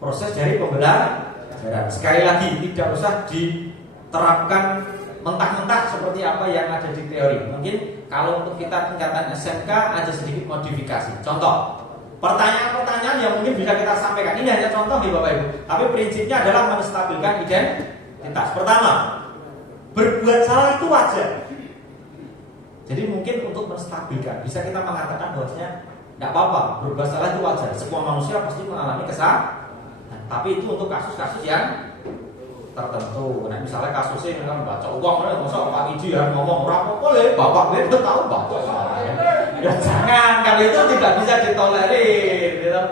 proses dari pembelajaran. Sekali lagi, tidak usah diterapkan mentah-mentah seperti apa yang ada di teori. Mungkin kalau untuk kita tingkatan SMK ada sedikit modifikasi. Contoh, pertanyaan-pertanyaan yang mungkin bisa kita sampaikan. Ini hanya contoh nih Bapak Ibu. Tapi prinsipnya adalah menstabilkan identitas. Pertama, berbuat salah itu wajar. Jadi mungkin untuk menstabilkan, bisa kita mengatakan bahwasanya tidak apa-apa, berbuat salah itu wajar. Semua manusia pasti mengalami kesalahan. Tapi itu untuk kasus-kasus yang tertentu. Nah, misalnya kasusnya kan baca uang, masa Pak Iji harus ngomong apa boleh, Bapak itu tahu Bapak salah. Ya jangan, kalau itu tidak bisa ditolerir. Gitu.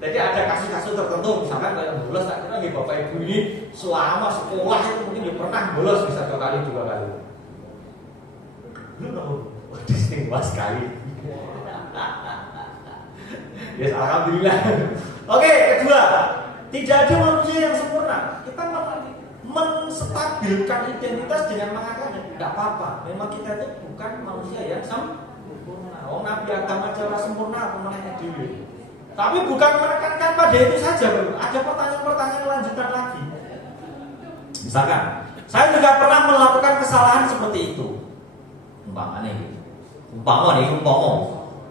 Jadi ada kasus-kasus tertentu, misalkan kayak bolos, tak kira Bapak Ibu ini selama sekolah itu mungkin pernah bolos bisa 2 kali 2 kali. Lu tahu, istimewa sekali. Yes, alhamdulillah. Oke, kedua, tidak ada manusia yang sempurna. Kita menstabilkan identitas dengan mengatakan tidak apa-apa. Memang kita itu bukan manusia yang sempurna. Nabi Adam aja sempurna, pemenangnya diri. Tapi bukan menekankan pada itu saja, Bro. Ada pertanyaan-pertanyaan lanjutan lagi. Misalkan, saya juga pernah melakukan kesalahan seperti itu. Umpama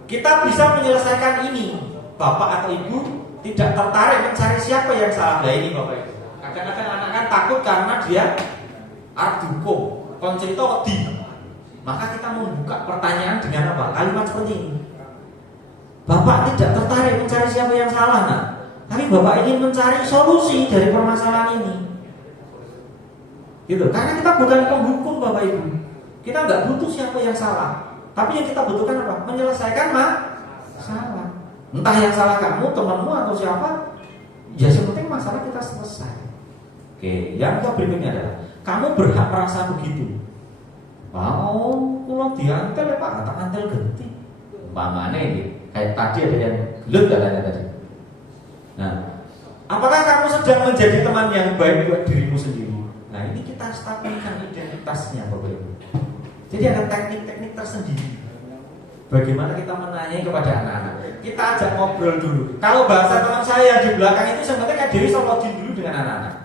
kita bisa menyelesaikan ini. Bapak atau ibu tidak tertarik mencari siapa yang salah. Nah ini Bapak Ibu. Kadang-kadang anak kan takut karena dia arep dihukum, kon cerita wedi. Maka kita membuka pertanyaan dengan apa? Kalimat seperti ini. Bapak tidak tertarik mencari siapa yang salah, nah. Tapi Bapak ingin mencari solusi dari permasalahan ini. Gitu. Karena kita bukan penghukum Bapak Ibu. Kita nggak butuh siapa yang salah. Tapi yang kita butuhkan apa? Menyelesaikan masalah. Entah yang salah kamu, temanmu atau siapa. Ya yang penting masalah kita selesai. Oke, yang berikutnya adalah kamu berhak merasa begitu. Kalau diantel ya Pak, kata antel genti. Umpamanya ini, kayak tadi ada yang gelut katanya tadi. Nah, apakah kamu sedang menjadi teman yang baik buat dirimu sendiri? Nah, ini kita stabilkan identitasnya Bapak Ibu. Jadi ada teknik-teknik tersendiri. Bagaimana kita menanyai kepada anak-anak? Kita ajak ngobrol dulu. Kalau bahasa teman saya di belakang itu sebenarnya kayak Dewi sama login dulu dengan anak-anak.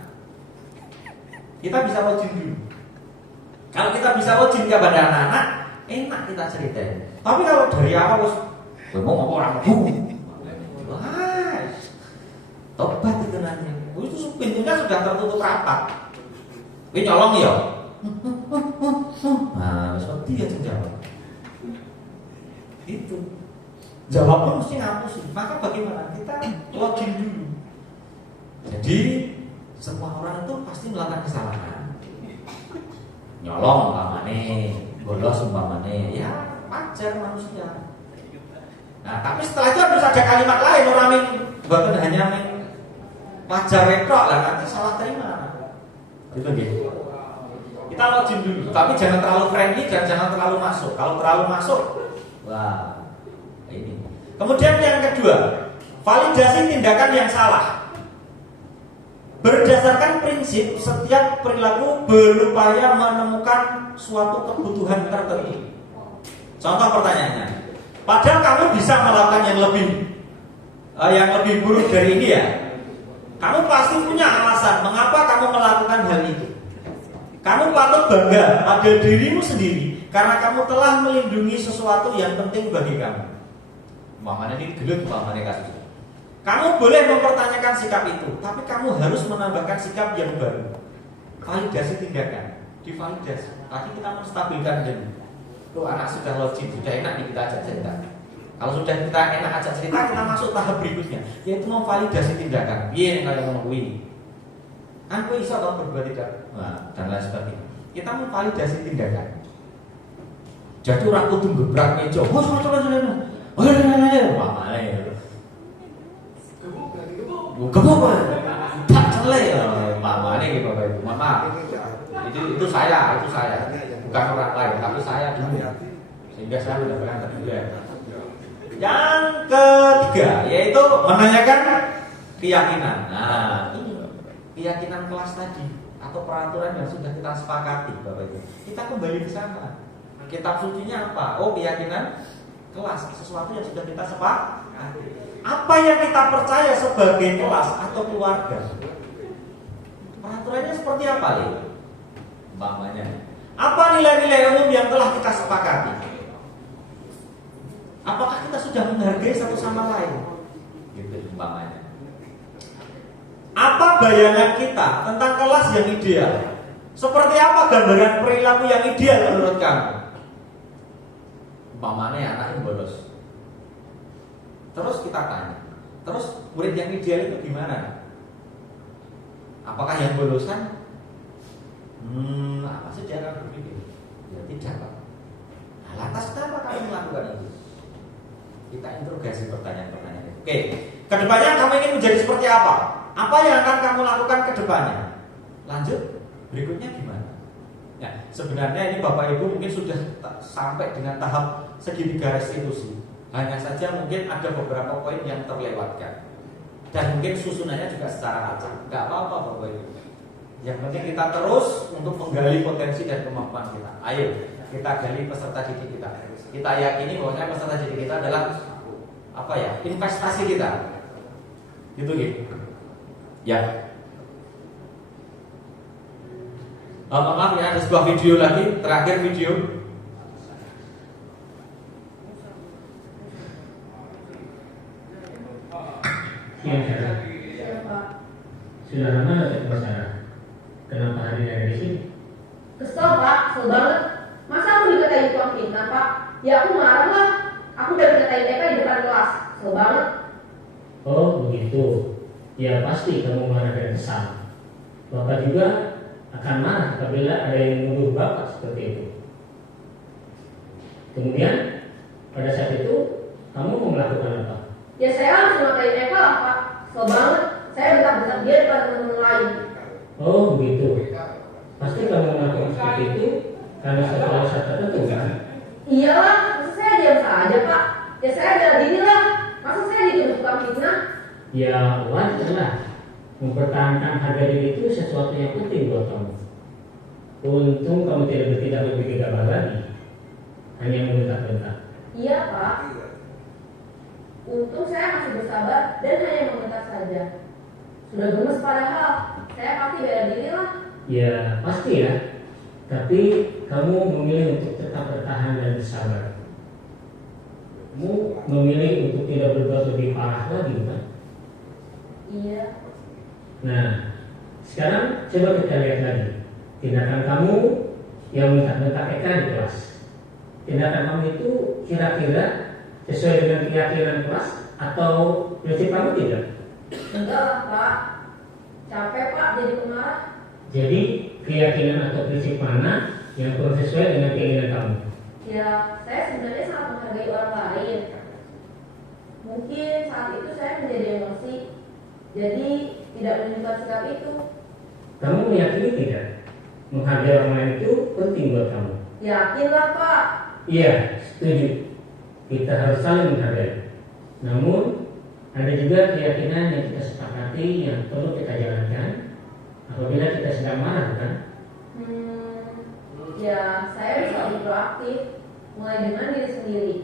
Kita bisa login dulu. Kalau kita bisa login kepada anak-anak, enak kita ceritain. Tapi kalau dari awal ngomong orang wah, tobat itu nanti. Itu pintunya sudah tertutup rapat. Ini nyolong ya. Nah, seperti dia jawab. Itu jawabnya mesti ngapusin. Maka bagaimana? Kita login dulu. Jadi semua orang itu pasti melakukan kesalahan. Nyolong umpamane, bolos umpamane, ya wajar manusia. Nah, tapi setelah itu harus ada kalimat lain. Orang yang bukan hanya wajar retrok lah, nanti salah terima. Gitu. Kita login dulu, tapi jangan terlalu friendly dan jangan terlalu masuk. Kalau terlalu masuk, wah, ini. Kemudian yang kedua, validasi tindakan yang salah. Berdasarkan prinsip, setiap perilaku berupaya menemukan suatu kebutuhan tertentu. Contoh pertanyaannya, padahal kamu bisa melakukan yang lebih buruk dari ini ya. Kamu pasti punya alasan mengapa kamu melakukan hal itu. Kamu patut bangga pada dirimu sendiri karena kamu telah melindungi sesuatu yang penting bagi kamu. Umpamanya ini gelut, umpamanya kasus. Kamu boleh mempertanyakan sikap itu, tapi kamu harus menambahkan sikap yang baru. Validasi tindakan, divalidasi. Tadi kita menstabilkan dulu. Loh, anak sudah login, sudah enak nih kita ajak cerita. Kalau sudah kita enak ajak cerita, kita masuk tahap berikutnya, yaitu memvalidasi tindakan. Iya, kalau ngomong ini. Aku iso atau berbuat tidak, nah, dan lain sebagainya. Kita memvalidasi tindakan. Jadi orang kudu gebrak meja. Gebuk, tak celek, mamanya gitu Bapak Ibu. Mama, itu saya, bukan orang lain, tapi saya dulu. Sehingga saya mendapatkan terduga. Yang ketiga, yaitu menanyakan keyakinan. Nah, ini keyakinan kelas tadi atau peraturan yang sudah kita sepakati Bapak Ibu. Kita kembali ke sana. Kitab sucinya apa? Oh, keyakinan kelas, sesuatu yang sudah kita sepakati. Apa yang kita percaya sebagai kelas atau keluarga? Peraturannya seperti apa, Li? Umpamanya, apa nilai-nilai umum yang telah kita sepakati? Apakah kita sudah menghargai satu sama lain? Gitu umpamanya. Apa bayangan kita tentang kelas yang ideal? Seperti apa gambaran perilaku yang ideal menurut kamu? Umpamanya anak yang bolos. Terus kita tanya, terus murid yang ideal itu gimana? Apakah yang bolosan? Apa sih cara berpikir? Ya tidak Pak. Nah, lantas kenapa kamu melakukan itu? Kita interogasi pertanyaan-pertanyaan itu. Oke, kedepannya kamu ingin menjadi seperti apa? Apa yang akan kamu lakukan kedepannya? Lanjut, berikutnya gimana? Ya, sebenarnya ini Bapak Ibu mungkin sudah sampai dengan tahap segitiga restitusi. Hanya saja mungkin ada beberapa poin yang terlewatkan. Dan mungkin susunannya juga secara acak. Gak apa-apa Bapak Ibu. Yang penting kita terus untuk menggali potensi dan kemampuan kita. Ayo kita gali peserta didik kita. Kita yakini bahwa peserta didik kita adalah apa ya? Investasi kita. Gitu. Ya. Maaf ya, ada sebuah video lagi, terakhir video. Siang Sarah. Sudah lama nggak ketemu Sarah? Kenapa hari ini ada di sini? Kesel Pak, kesel banget. Masa aku dikatain tukang fitnah Pak? Ya aku marah lah. Aku udah dikatain Eka di depan kelas. Kesel banget. Oh begitu. Ya pasti kamu marah dan kesal. Bapak juga akan marah apabila ada yang menuduh Bapak seperti itu. Kemudian pada saat itu kamu mau melakukan apa? Ya saya harus makain Eka lah Pak. Kesel banget. Saya bentak-bentak dia depan teman-teman lain. Oh begitu. Pasti kamu melakukan seperti itu karena satu alasan tertentu kan? Iyalah, masa saya diam saja Pak? Ya saya bela diri lah. Masa saya dituduh tukang fitnah? Ya wajar lah. Mempertahankan harga diri itu sesuatu yang penting buat kamu. Untung kamu tidak bertindak lebih gegabah lagi, hanya membentak-bentak. Iya Pak. Untung saya masih bersabar dan hanya membentak saja. Sudah gemes padahal. Saya pasti bela diri lah. Ya pasti ya. Tapi kamu memilih untuk tetap bertahan dan bersabar. Kamu memilih untuk tidak berbuat lebih parah lagi kan? Iya. Nah, sekarang coba kita lihat lagi tindakan kamu yang bentak-bentak Eka di kelas. Tindakan kamu itu kira-kira sesuai dengan keyakinan kelas atau prinsip kamu tidak? Enggak lah Pak. Capek Pak jadi pemarah. Jadi keyakinan atau prinsip mana yang kurang sesuai dengan keinginan kamu? Ya, saya sebenarnya sangat menghargai orang lain. Mungkin saat itu saya menjadi emosi, jadi tidak menunjukkan sikap itu. Kamu meyakini tidak? Menghargai orang lain itu penting buat kamu. Yakinlah Pak. Iya, setuju. Kita harus saling menghargai. Namun ada juga keyakinan yang kita sepakati yang perlu kita jalankan apabila kita sedang marah, kan? Ya, saya bisa lebih proaktif, mulai dengan diri sendiri.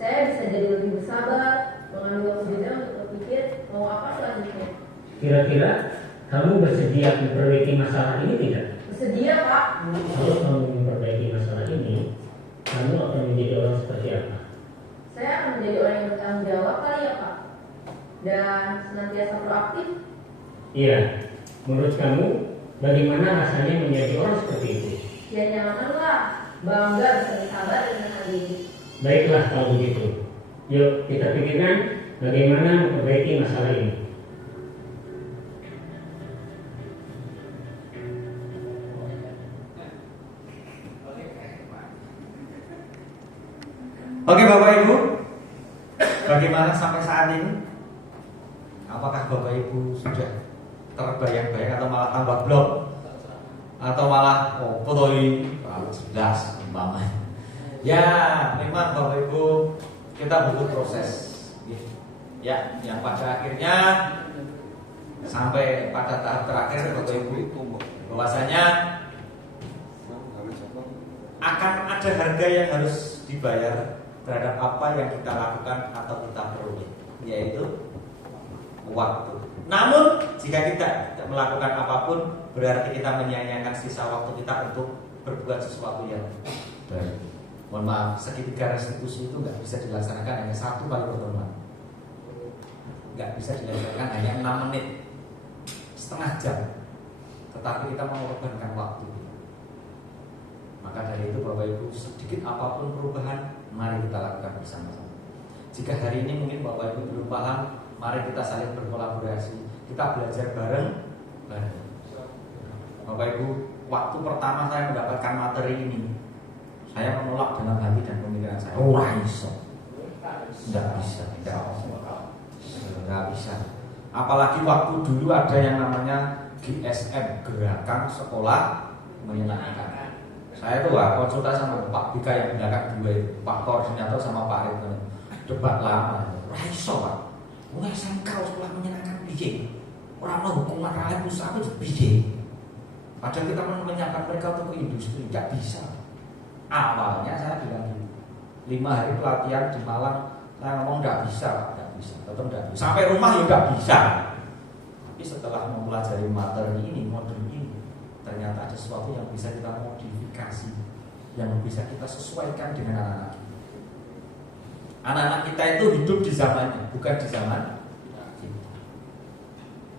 Saya bisa jadi lebih bersabar, mengambil waktu jeda untuk berpikir mau apa selanjutnya. Kira-kira kamu bersedia memperbaiki masalah ini tidak? Bersedia Pak. Kalau kamu memperbaiki masalah ini, kamu akan menjadi orang seperti apa? Saya akan menjadi orang yang bertanggung jawab kali ya Pak. Dan senantiasa proaktif. Iya, menurut kamu bagaimana rasanya menjadi orang seperti itu? Ya nyaman lah, bangga bisa bersabar dengan hal ini. Baiklah kalau begitu. Yuk kita pikirkan bagaimana memperbaiki masalah ini. Oke Bapak Ibu, bagaimana sampai saat ini? Apakah Bapak Ibu sudah terbayang-bayang atau malah tambah blok? Atau malah potoi 11 umpamanya. Ya, memang Bapak Ibu kita butuh proses. Ya, yang pada akhirnya sampai pada tahap terakhir Bapak Ibu bahwasanya akan ada harga yang harus dibayar terhadap apa yang kita lakukan atau kita peroleh, yaitu waktu. Namun jika kita tidak melakukan apapun, berarti kita menyia-nyiakan sisa waktu kita untuk berbuat sesuatu yang baik. Mohon maaf, segitiga restitusi itu nggak bisa dilaksanakan hanya 1 kali pertemuan. Nggak bisa dilaksanakan hanya 6 menit, setengah jam. Tetapi kita mengorbankan waktu. Maka dari itu Bapak Ibu, sedikit apapun perubahan, mari kita lakukan bersama-sama. Jika hari ini mungkin Bapak Ibu belum paham, mari kita saling berkolaborasi. Kita belajar bareng. Bapak Ibu, waktu pertama saya mendapatkan materi ini, saya menolak dalam hati dan pemikiran saya. Wah, tidak bisa, tidak bisa. Apalagi waktu dulu ada yang namanya GSM, Gerakan Sekolah Menyenangkan. Saya tuh konsultasi sama Pak Bika yang belakang dua itu, Pak Koordinator sama Pak Ridwan. Debat lama. Raiso Pak, mulai SMK sekolah menyenangkan bikin. Orang mau hukuman rakyat usaha itu bikin. Padahal kita menyiapkan mereka untuk ke industri, nggak bisa. Awalnya saya bilang 5 hari pelatihan di Malang, saya ngomong nggak bisa, tetap nggak bisa. Sampai rumah ya nggak bisa. Tapi setelah mempelajari materi ini, modul ini, ternyata ada sesuatu yang bisa kita modifikasi, yang bisa kita sesuaikan dengan anak-anak. Anak-anak kita itu hidup di zamannya, bukan di zaman kita.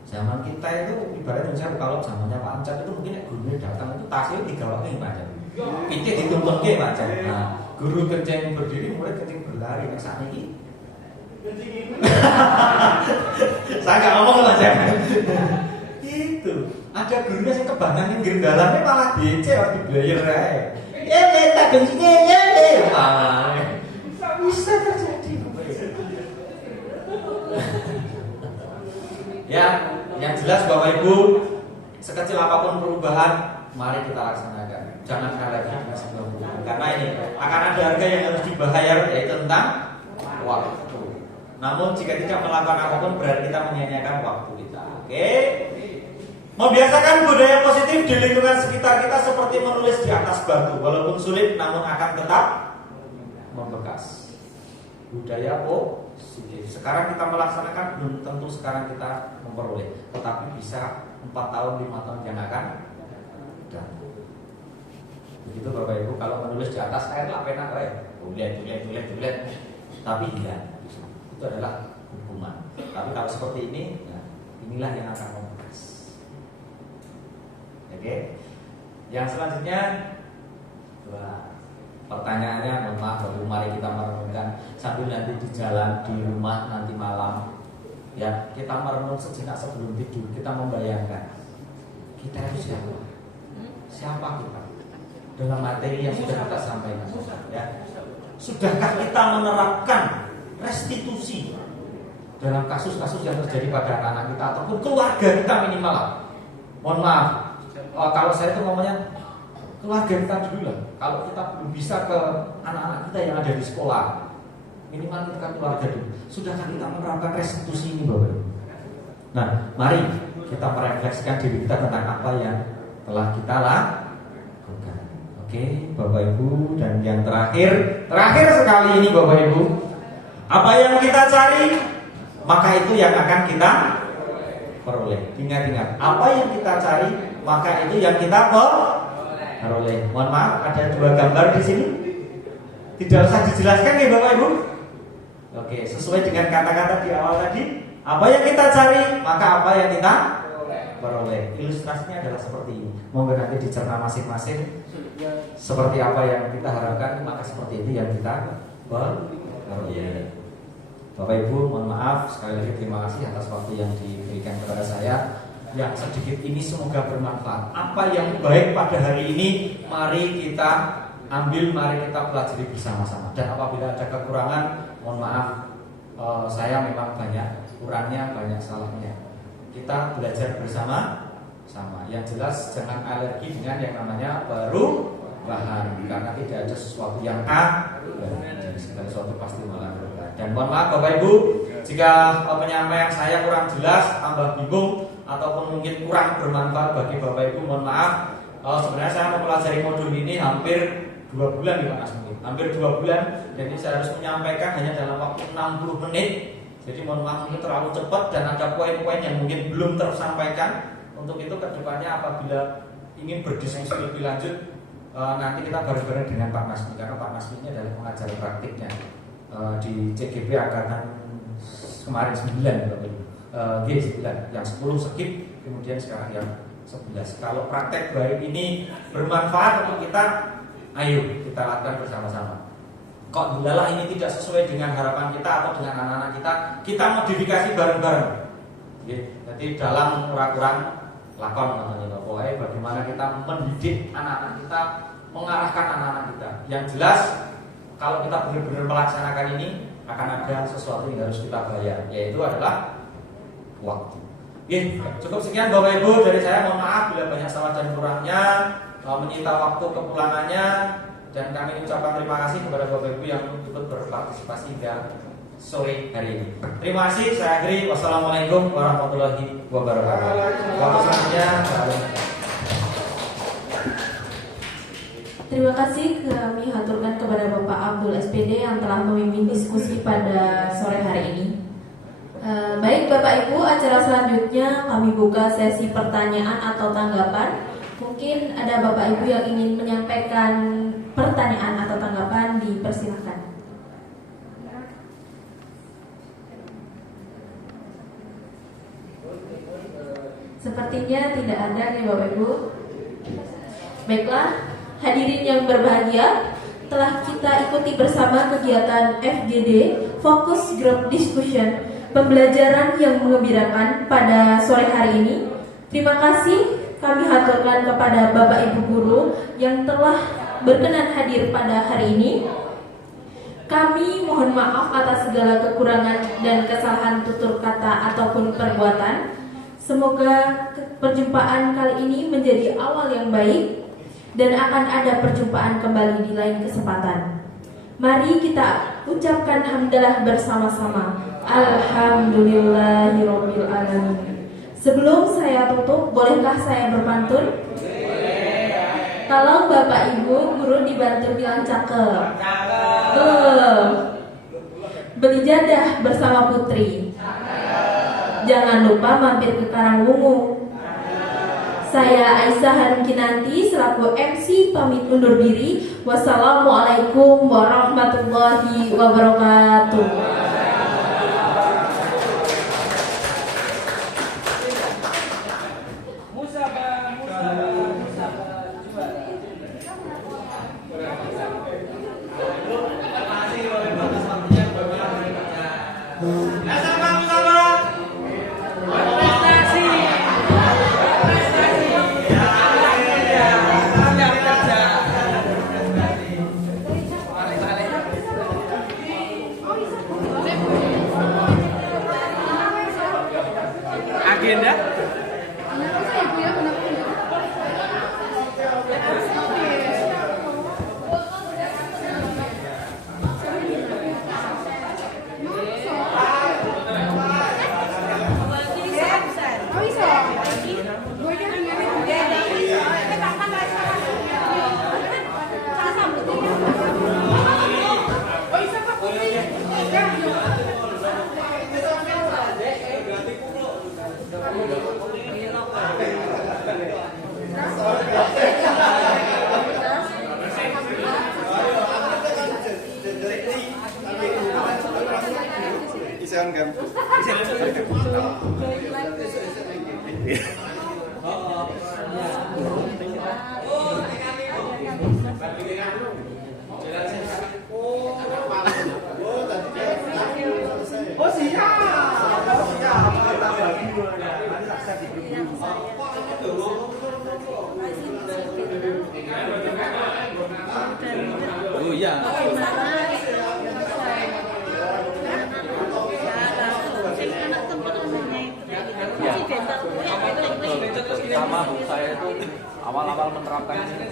Zaman kita itu ibaratnya saya kalau zamannya Pak Ancat itu mungkin gurunya datang itu tasnya digawangin Pak Ancat, pitik dituntun ke Pak Ancat. Nah, guru kencing berdiri, murid kencing berlari. Nah, saat ini saya nggak ngomong Pak Ancat. Itu ada gurunya yang kebanyakan gendalannya malah DC harus dibayar aja. Minta kencingnya bisa terjadi. Ya, yang jelas Bapak Ibu, sekecil apapun perubahan, mari kita laksanakan. Jangan kalah dengan sebuah perubahan. Karena ini akan ada harga yang harus dibayar, yaitu tentang waktu. Namun jika tidak melakukan apapun, berarti kita menyia-nyiakan waktu kita. Oke? Membiasakan budaya positif di lingkungan sekitar kita seperti menulis di atas batu, walaupun sulit, namun akan tetap membekas. Budaya positif. Sekarang kita melaksanakan, belum tentu sekarang kita memperoleh, tetapi bisa 4 tahun, 5 tahun yang akan datang. Begitu Bapak Ibu, kalau menulis di atas air lah pena tulet. Tapi hilang. Itu adalah hukuman. Tapi kalau seperti ini, ya, inilah yang akan membekas. Oke. Yang selanjutnya, pertanyaannya, maaf Bapak, mari kita merenungkan sambil nanti di jalan, di rumah nanti malam, ya kita merenung sejenak sebelum tidur. Kita membayangkan kita itu siapa kita dalam materi yang sudah kita sampaikan. Ya, sudahkah kita menerapkan restitusi dalam kasus-kasus yang terjadi pada anak-anak kita ataupun keluarga kita minimal? Mohon maaf, kalau saya itu ngomongnya keluarga kita dulu lah. Kalau kita belum bisa ke anak-anak kita yang ada di sekolah, minimal kita keluarga dulu. Sudahkah kita menerapkan restitusi ini Bapak Ibu? Nah, mari kita merefleksikan diri kita tentang apa yang telah kita lakukan. Oke, Bapak Ibu, dan yang terakhir sekali ini Bapak Ibu, apa yang kita cari, maka itu yang akan kita peroleh. Ingat-ingat, apa yang kita cari, maka itu yang kita peroleh. Mohon maaf, ada 2 gambar di sini. Tidak usah dijelaskan ya Bapak Ibu. Oke, sesuai dengan kata-kata di awal tadi, apa yang kita cari, maka apa yang kita peroleh. Ilustrasinya adalah seperti ini. Monggo nanti dicerna masing-masing. Seperti apa yang kita harapkan, maka seperti itu yang kita peroleh. Bapak Ibu, mohon maaf sekali lagi, terima kasih atas waktu yang diberikan kepada saya. Yang sedikit ini semoga bermanfaat. Apa yang baik pada hari ini, mari kita ambil, mari kita pelajari bersama-sama. Dan apabila ada kekurangan, mohon maaf, saya memang banyak kurangnya, banyak salahnya. Kita belajar bersama-sama. Yang jelas jangan alergi dengan yang namanya perubahan, karena tidak ada sesuatu yang jadi segala sesuatu pasti malah berubah. Dan mohon maaf Bapak Ibu, jika penyampaian saya kurang jelas, tambah bingung, ataupun mungkin kurang bermanfaat bagi Bapak Ibu, mohon maaf. Sebenarnya saya mempelajari modul ini hampir 2 bulan nih Pak Asmi, hampir 2 bulan. Jadi saya harus menyampaikan hanya dalam waktu 60 menit. Jadi mohon maaf mungkin terlalu cepat dan ada poin-poin yang mungkin belum tersampaikan. Untuk itu kedepannya apabila ingin berdiskusi lebih lanjut, nanti kita bareng-bareng dengan Pak Nasmi, karena Pak Nasmi ini adalah pengajar praktiknya di CGP angkatan kemarin 9 Bapak Ibu. G9, yang 10 skip, kemudian sekarang yang 11. Kalau praktek baik ini bermanfaat untuk kita, ayo kita lakukan bersama-sama. Kok dilalah ini tidak sesuai dengan harapan kita atau dengan anak-anak kita modifikasi bareng-bareng. Jadi dalam kurang-kurang lakon namanya, pokoknya bagaimana kita mendidik anak-anak kita, mengarahkan anak-anak kita. Yang jelas kalau kita benar-benar melaksanakan ini, akan ada sesuatu yang harus kita bayar, yaitu adalah waktu. Cukup sekian Bapak Ibu dari saya. Mohon maaf bila banyak salah dan kurangnya, menyita waktu kepulangannya, dan kami ucapkan terima kasih kepada Bapak Ibu yang ikut berpartisipasi hingga sore hari ini. Terima kasih. Saya akhiri. Wassalamualaikum warahmatullahi wabarakatuh. Waktu selanjutnya. Terima kasih kami haturkan kepada Bapak Abdul SPD yang telah memimpin diskusi pada sore hari ini. Baik Bapak Ibu, acara selanjutnya kami buka sesi pertanyaan atau tanggapan Mungkin ada Bapak Ibu yang ingin menyampaikan pertanyaan atau tanggapan, dipersilahkan. Sepertinya tidak ada nih Bapak Ibu. Baiklah, hadirin yang berbahagia, telah kita ikuti bersama kegiatan FGD, Focus Group Discussion, pembelajaran yang mengembirakan pada sore hari ini. Terima kasih kami haturkan kepada Bapak Ibu Guru yang telah berkenan hadir pada hari ini. Kami mohon maaf atas segala kekurangan dan kesalahan tutur kata ataupun perbuatan. Semoga perjumpaan kali ini menjadi awal yang baik dan akan ada perjumpaan kembali di lain kesempatan. Mari kita ucapkan hamdalah bersama-sama. Alhamdulillahirabbil alamin. Sebelum saya tutup, bolehkah saya berpantun? Kalau Bapak Ibu Guru dibantu bilang cakep. Beli jadah bersama putri. Jangan lupa mampir ke Karangwungu. Saya Aisyah Hanum Kinanti selaku MC pamit undur diri. Wassalamualaikum warahmatullahi wabarakatuh. Agenda? Oh iya. Sama Bu, saya itu awal-awal menerapkan ini.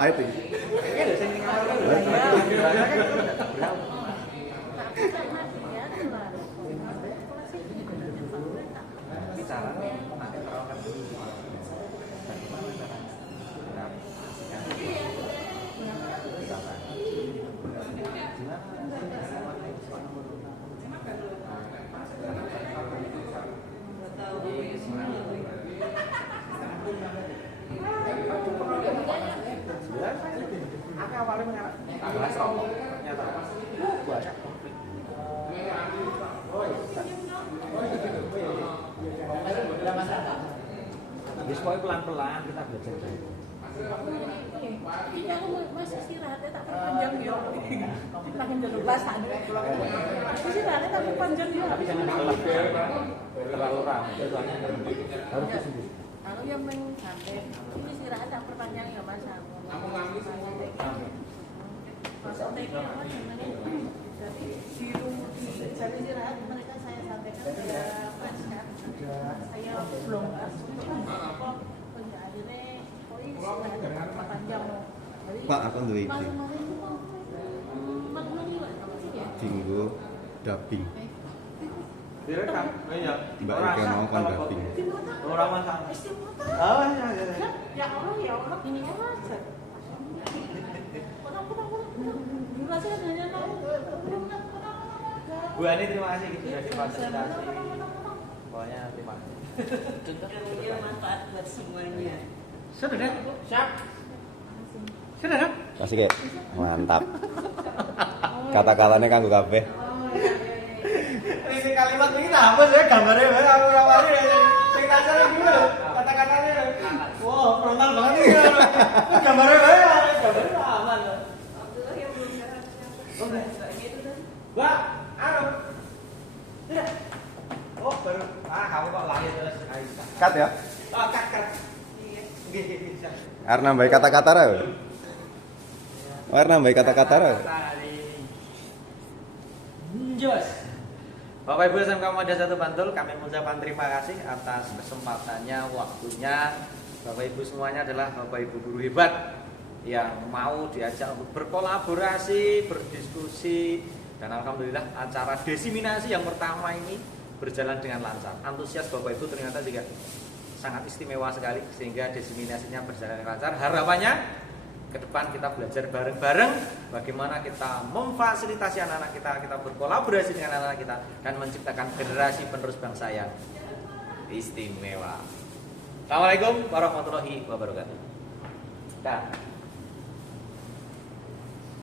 Ayo pergi. Pokoknya pelan-pelan kita belajar. Iya, masih istirahatnya tak perpanjang ya. Makin dulu basah. Istirahatnya tak perpanjang ya. Tapi jangan terlalu ramai. Harus disini. Kalau yang mengganti, ini istirahat tak perpanjang ya Mas. Maksudnya apa namanya? Jadi di rumah di istirahat mereka saya santai. kan udah fresh kan. Saya belum apa akhirnya ada panjang loh. Pak, aku duwe ide. Dinggo dubbing. Direkam, iya. Mbak Ika mau kan dubbing. Orang masalah. Oh, ya. Ya Allah ini aja. Bu Ani terima kasih sudah difasilitasi. Pokoknya terima kasih. Semoga manfaat buat semuanya. Sudah deh. Siap. Sudah deh. Kasih kayak mantap. Kata-katanya kanggo kabeh. Ini kalimat ini apa sih gambarnya? Aku rawani sing tasar iki lho. Kata-katanya. Wah, frontal banget ini. Gambarnya gambarnya aman loh. Abdullah yang belum sehat. Oke. Mbak, sudah. Oh, baru. Kamu kok lahir terus. Cut ya. Oh, cut. Iya. Bisa. Arep nambahi kata-kata ra. Arep nambahi kata-kata ra. Jos. Bapak Ibu SMK Muhammadiyah 1 Bantul, kami mengucapkan terima kasih atas kesempatannya, waktunya. Bapak Ibu semuanya adalah Bapak Ibu guru hebat yang mau diajak untuk berkolaborasi, berdiskusi, dan alhamdulillah acara desiminasi yang pertama ini berjalan dengan lancar. Antusias Bapak Ibu ternyata juga sangat istimewa sekali sehingga desiminasinya berjalan dengan lancar. Harapannya ke depan kita belajar bareng-bareng bagaimana kita memfasilitasi anak-anak kita berkolaborasi dengan anak-anak kita dan menciptakan generasi penerus bangsa yang istimewa. Assalamualaikum warahmatullahi wabarakatuh.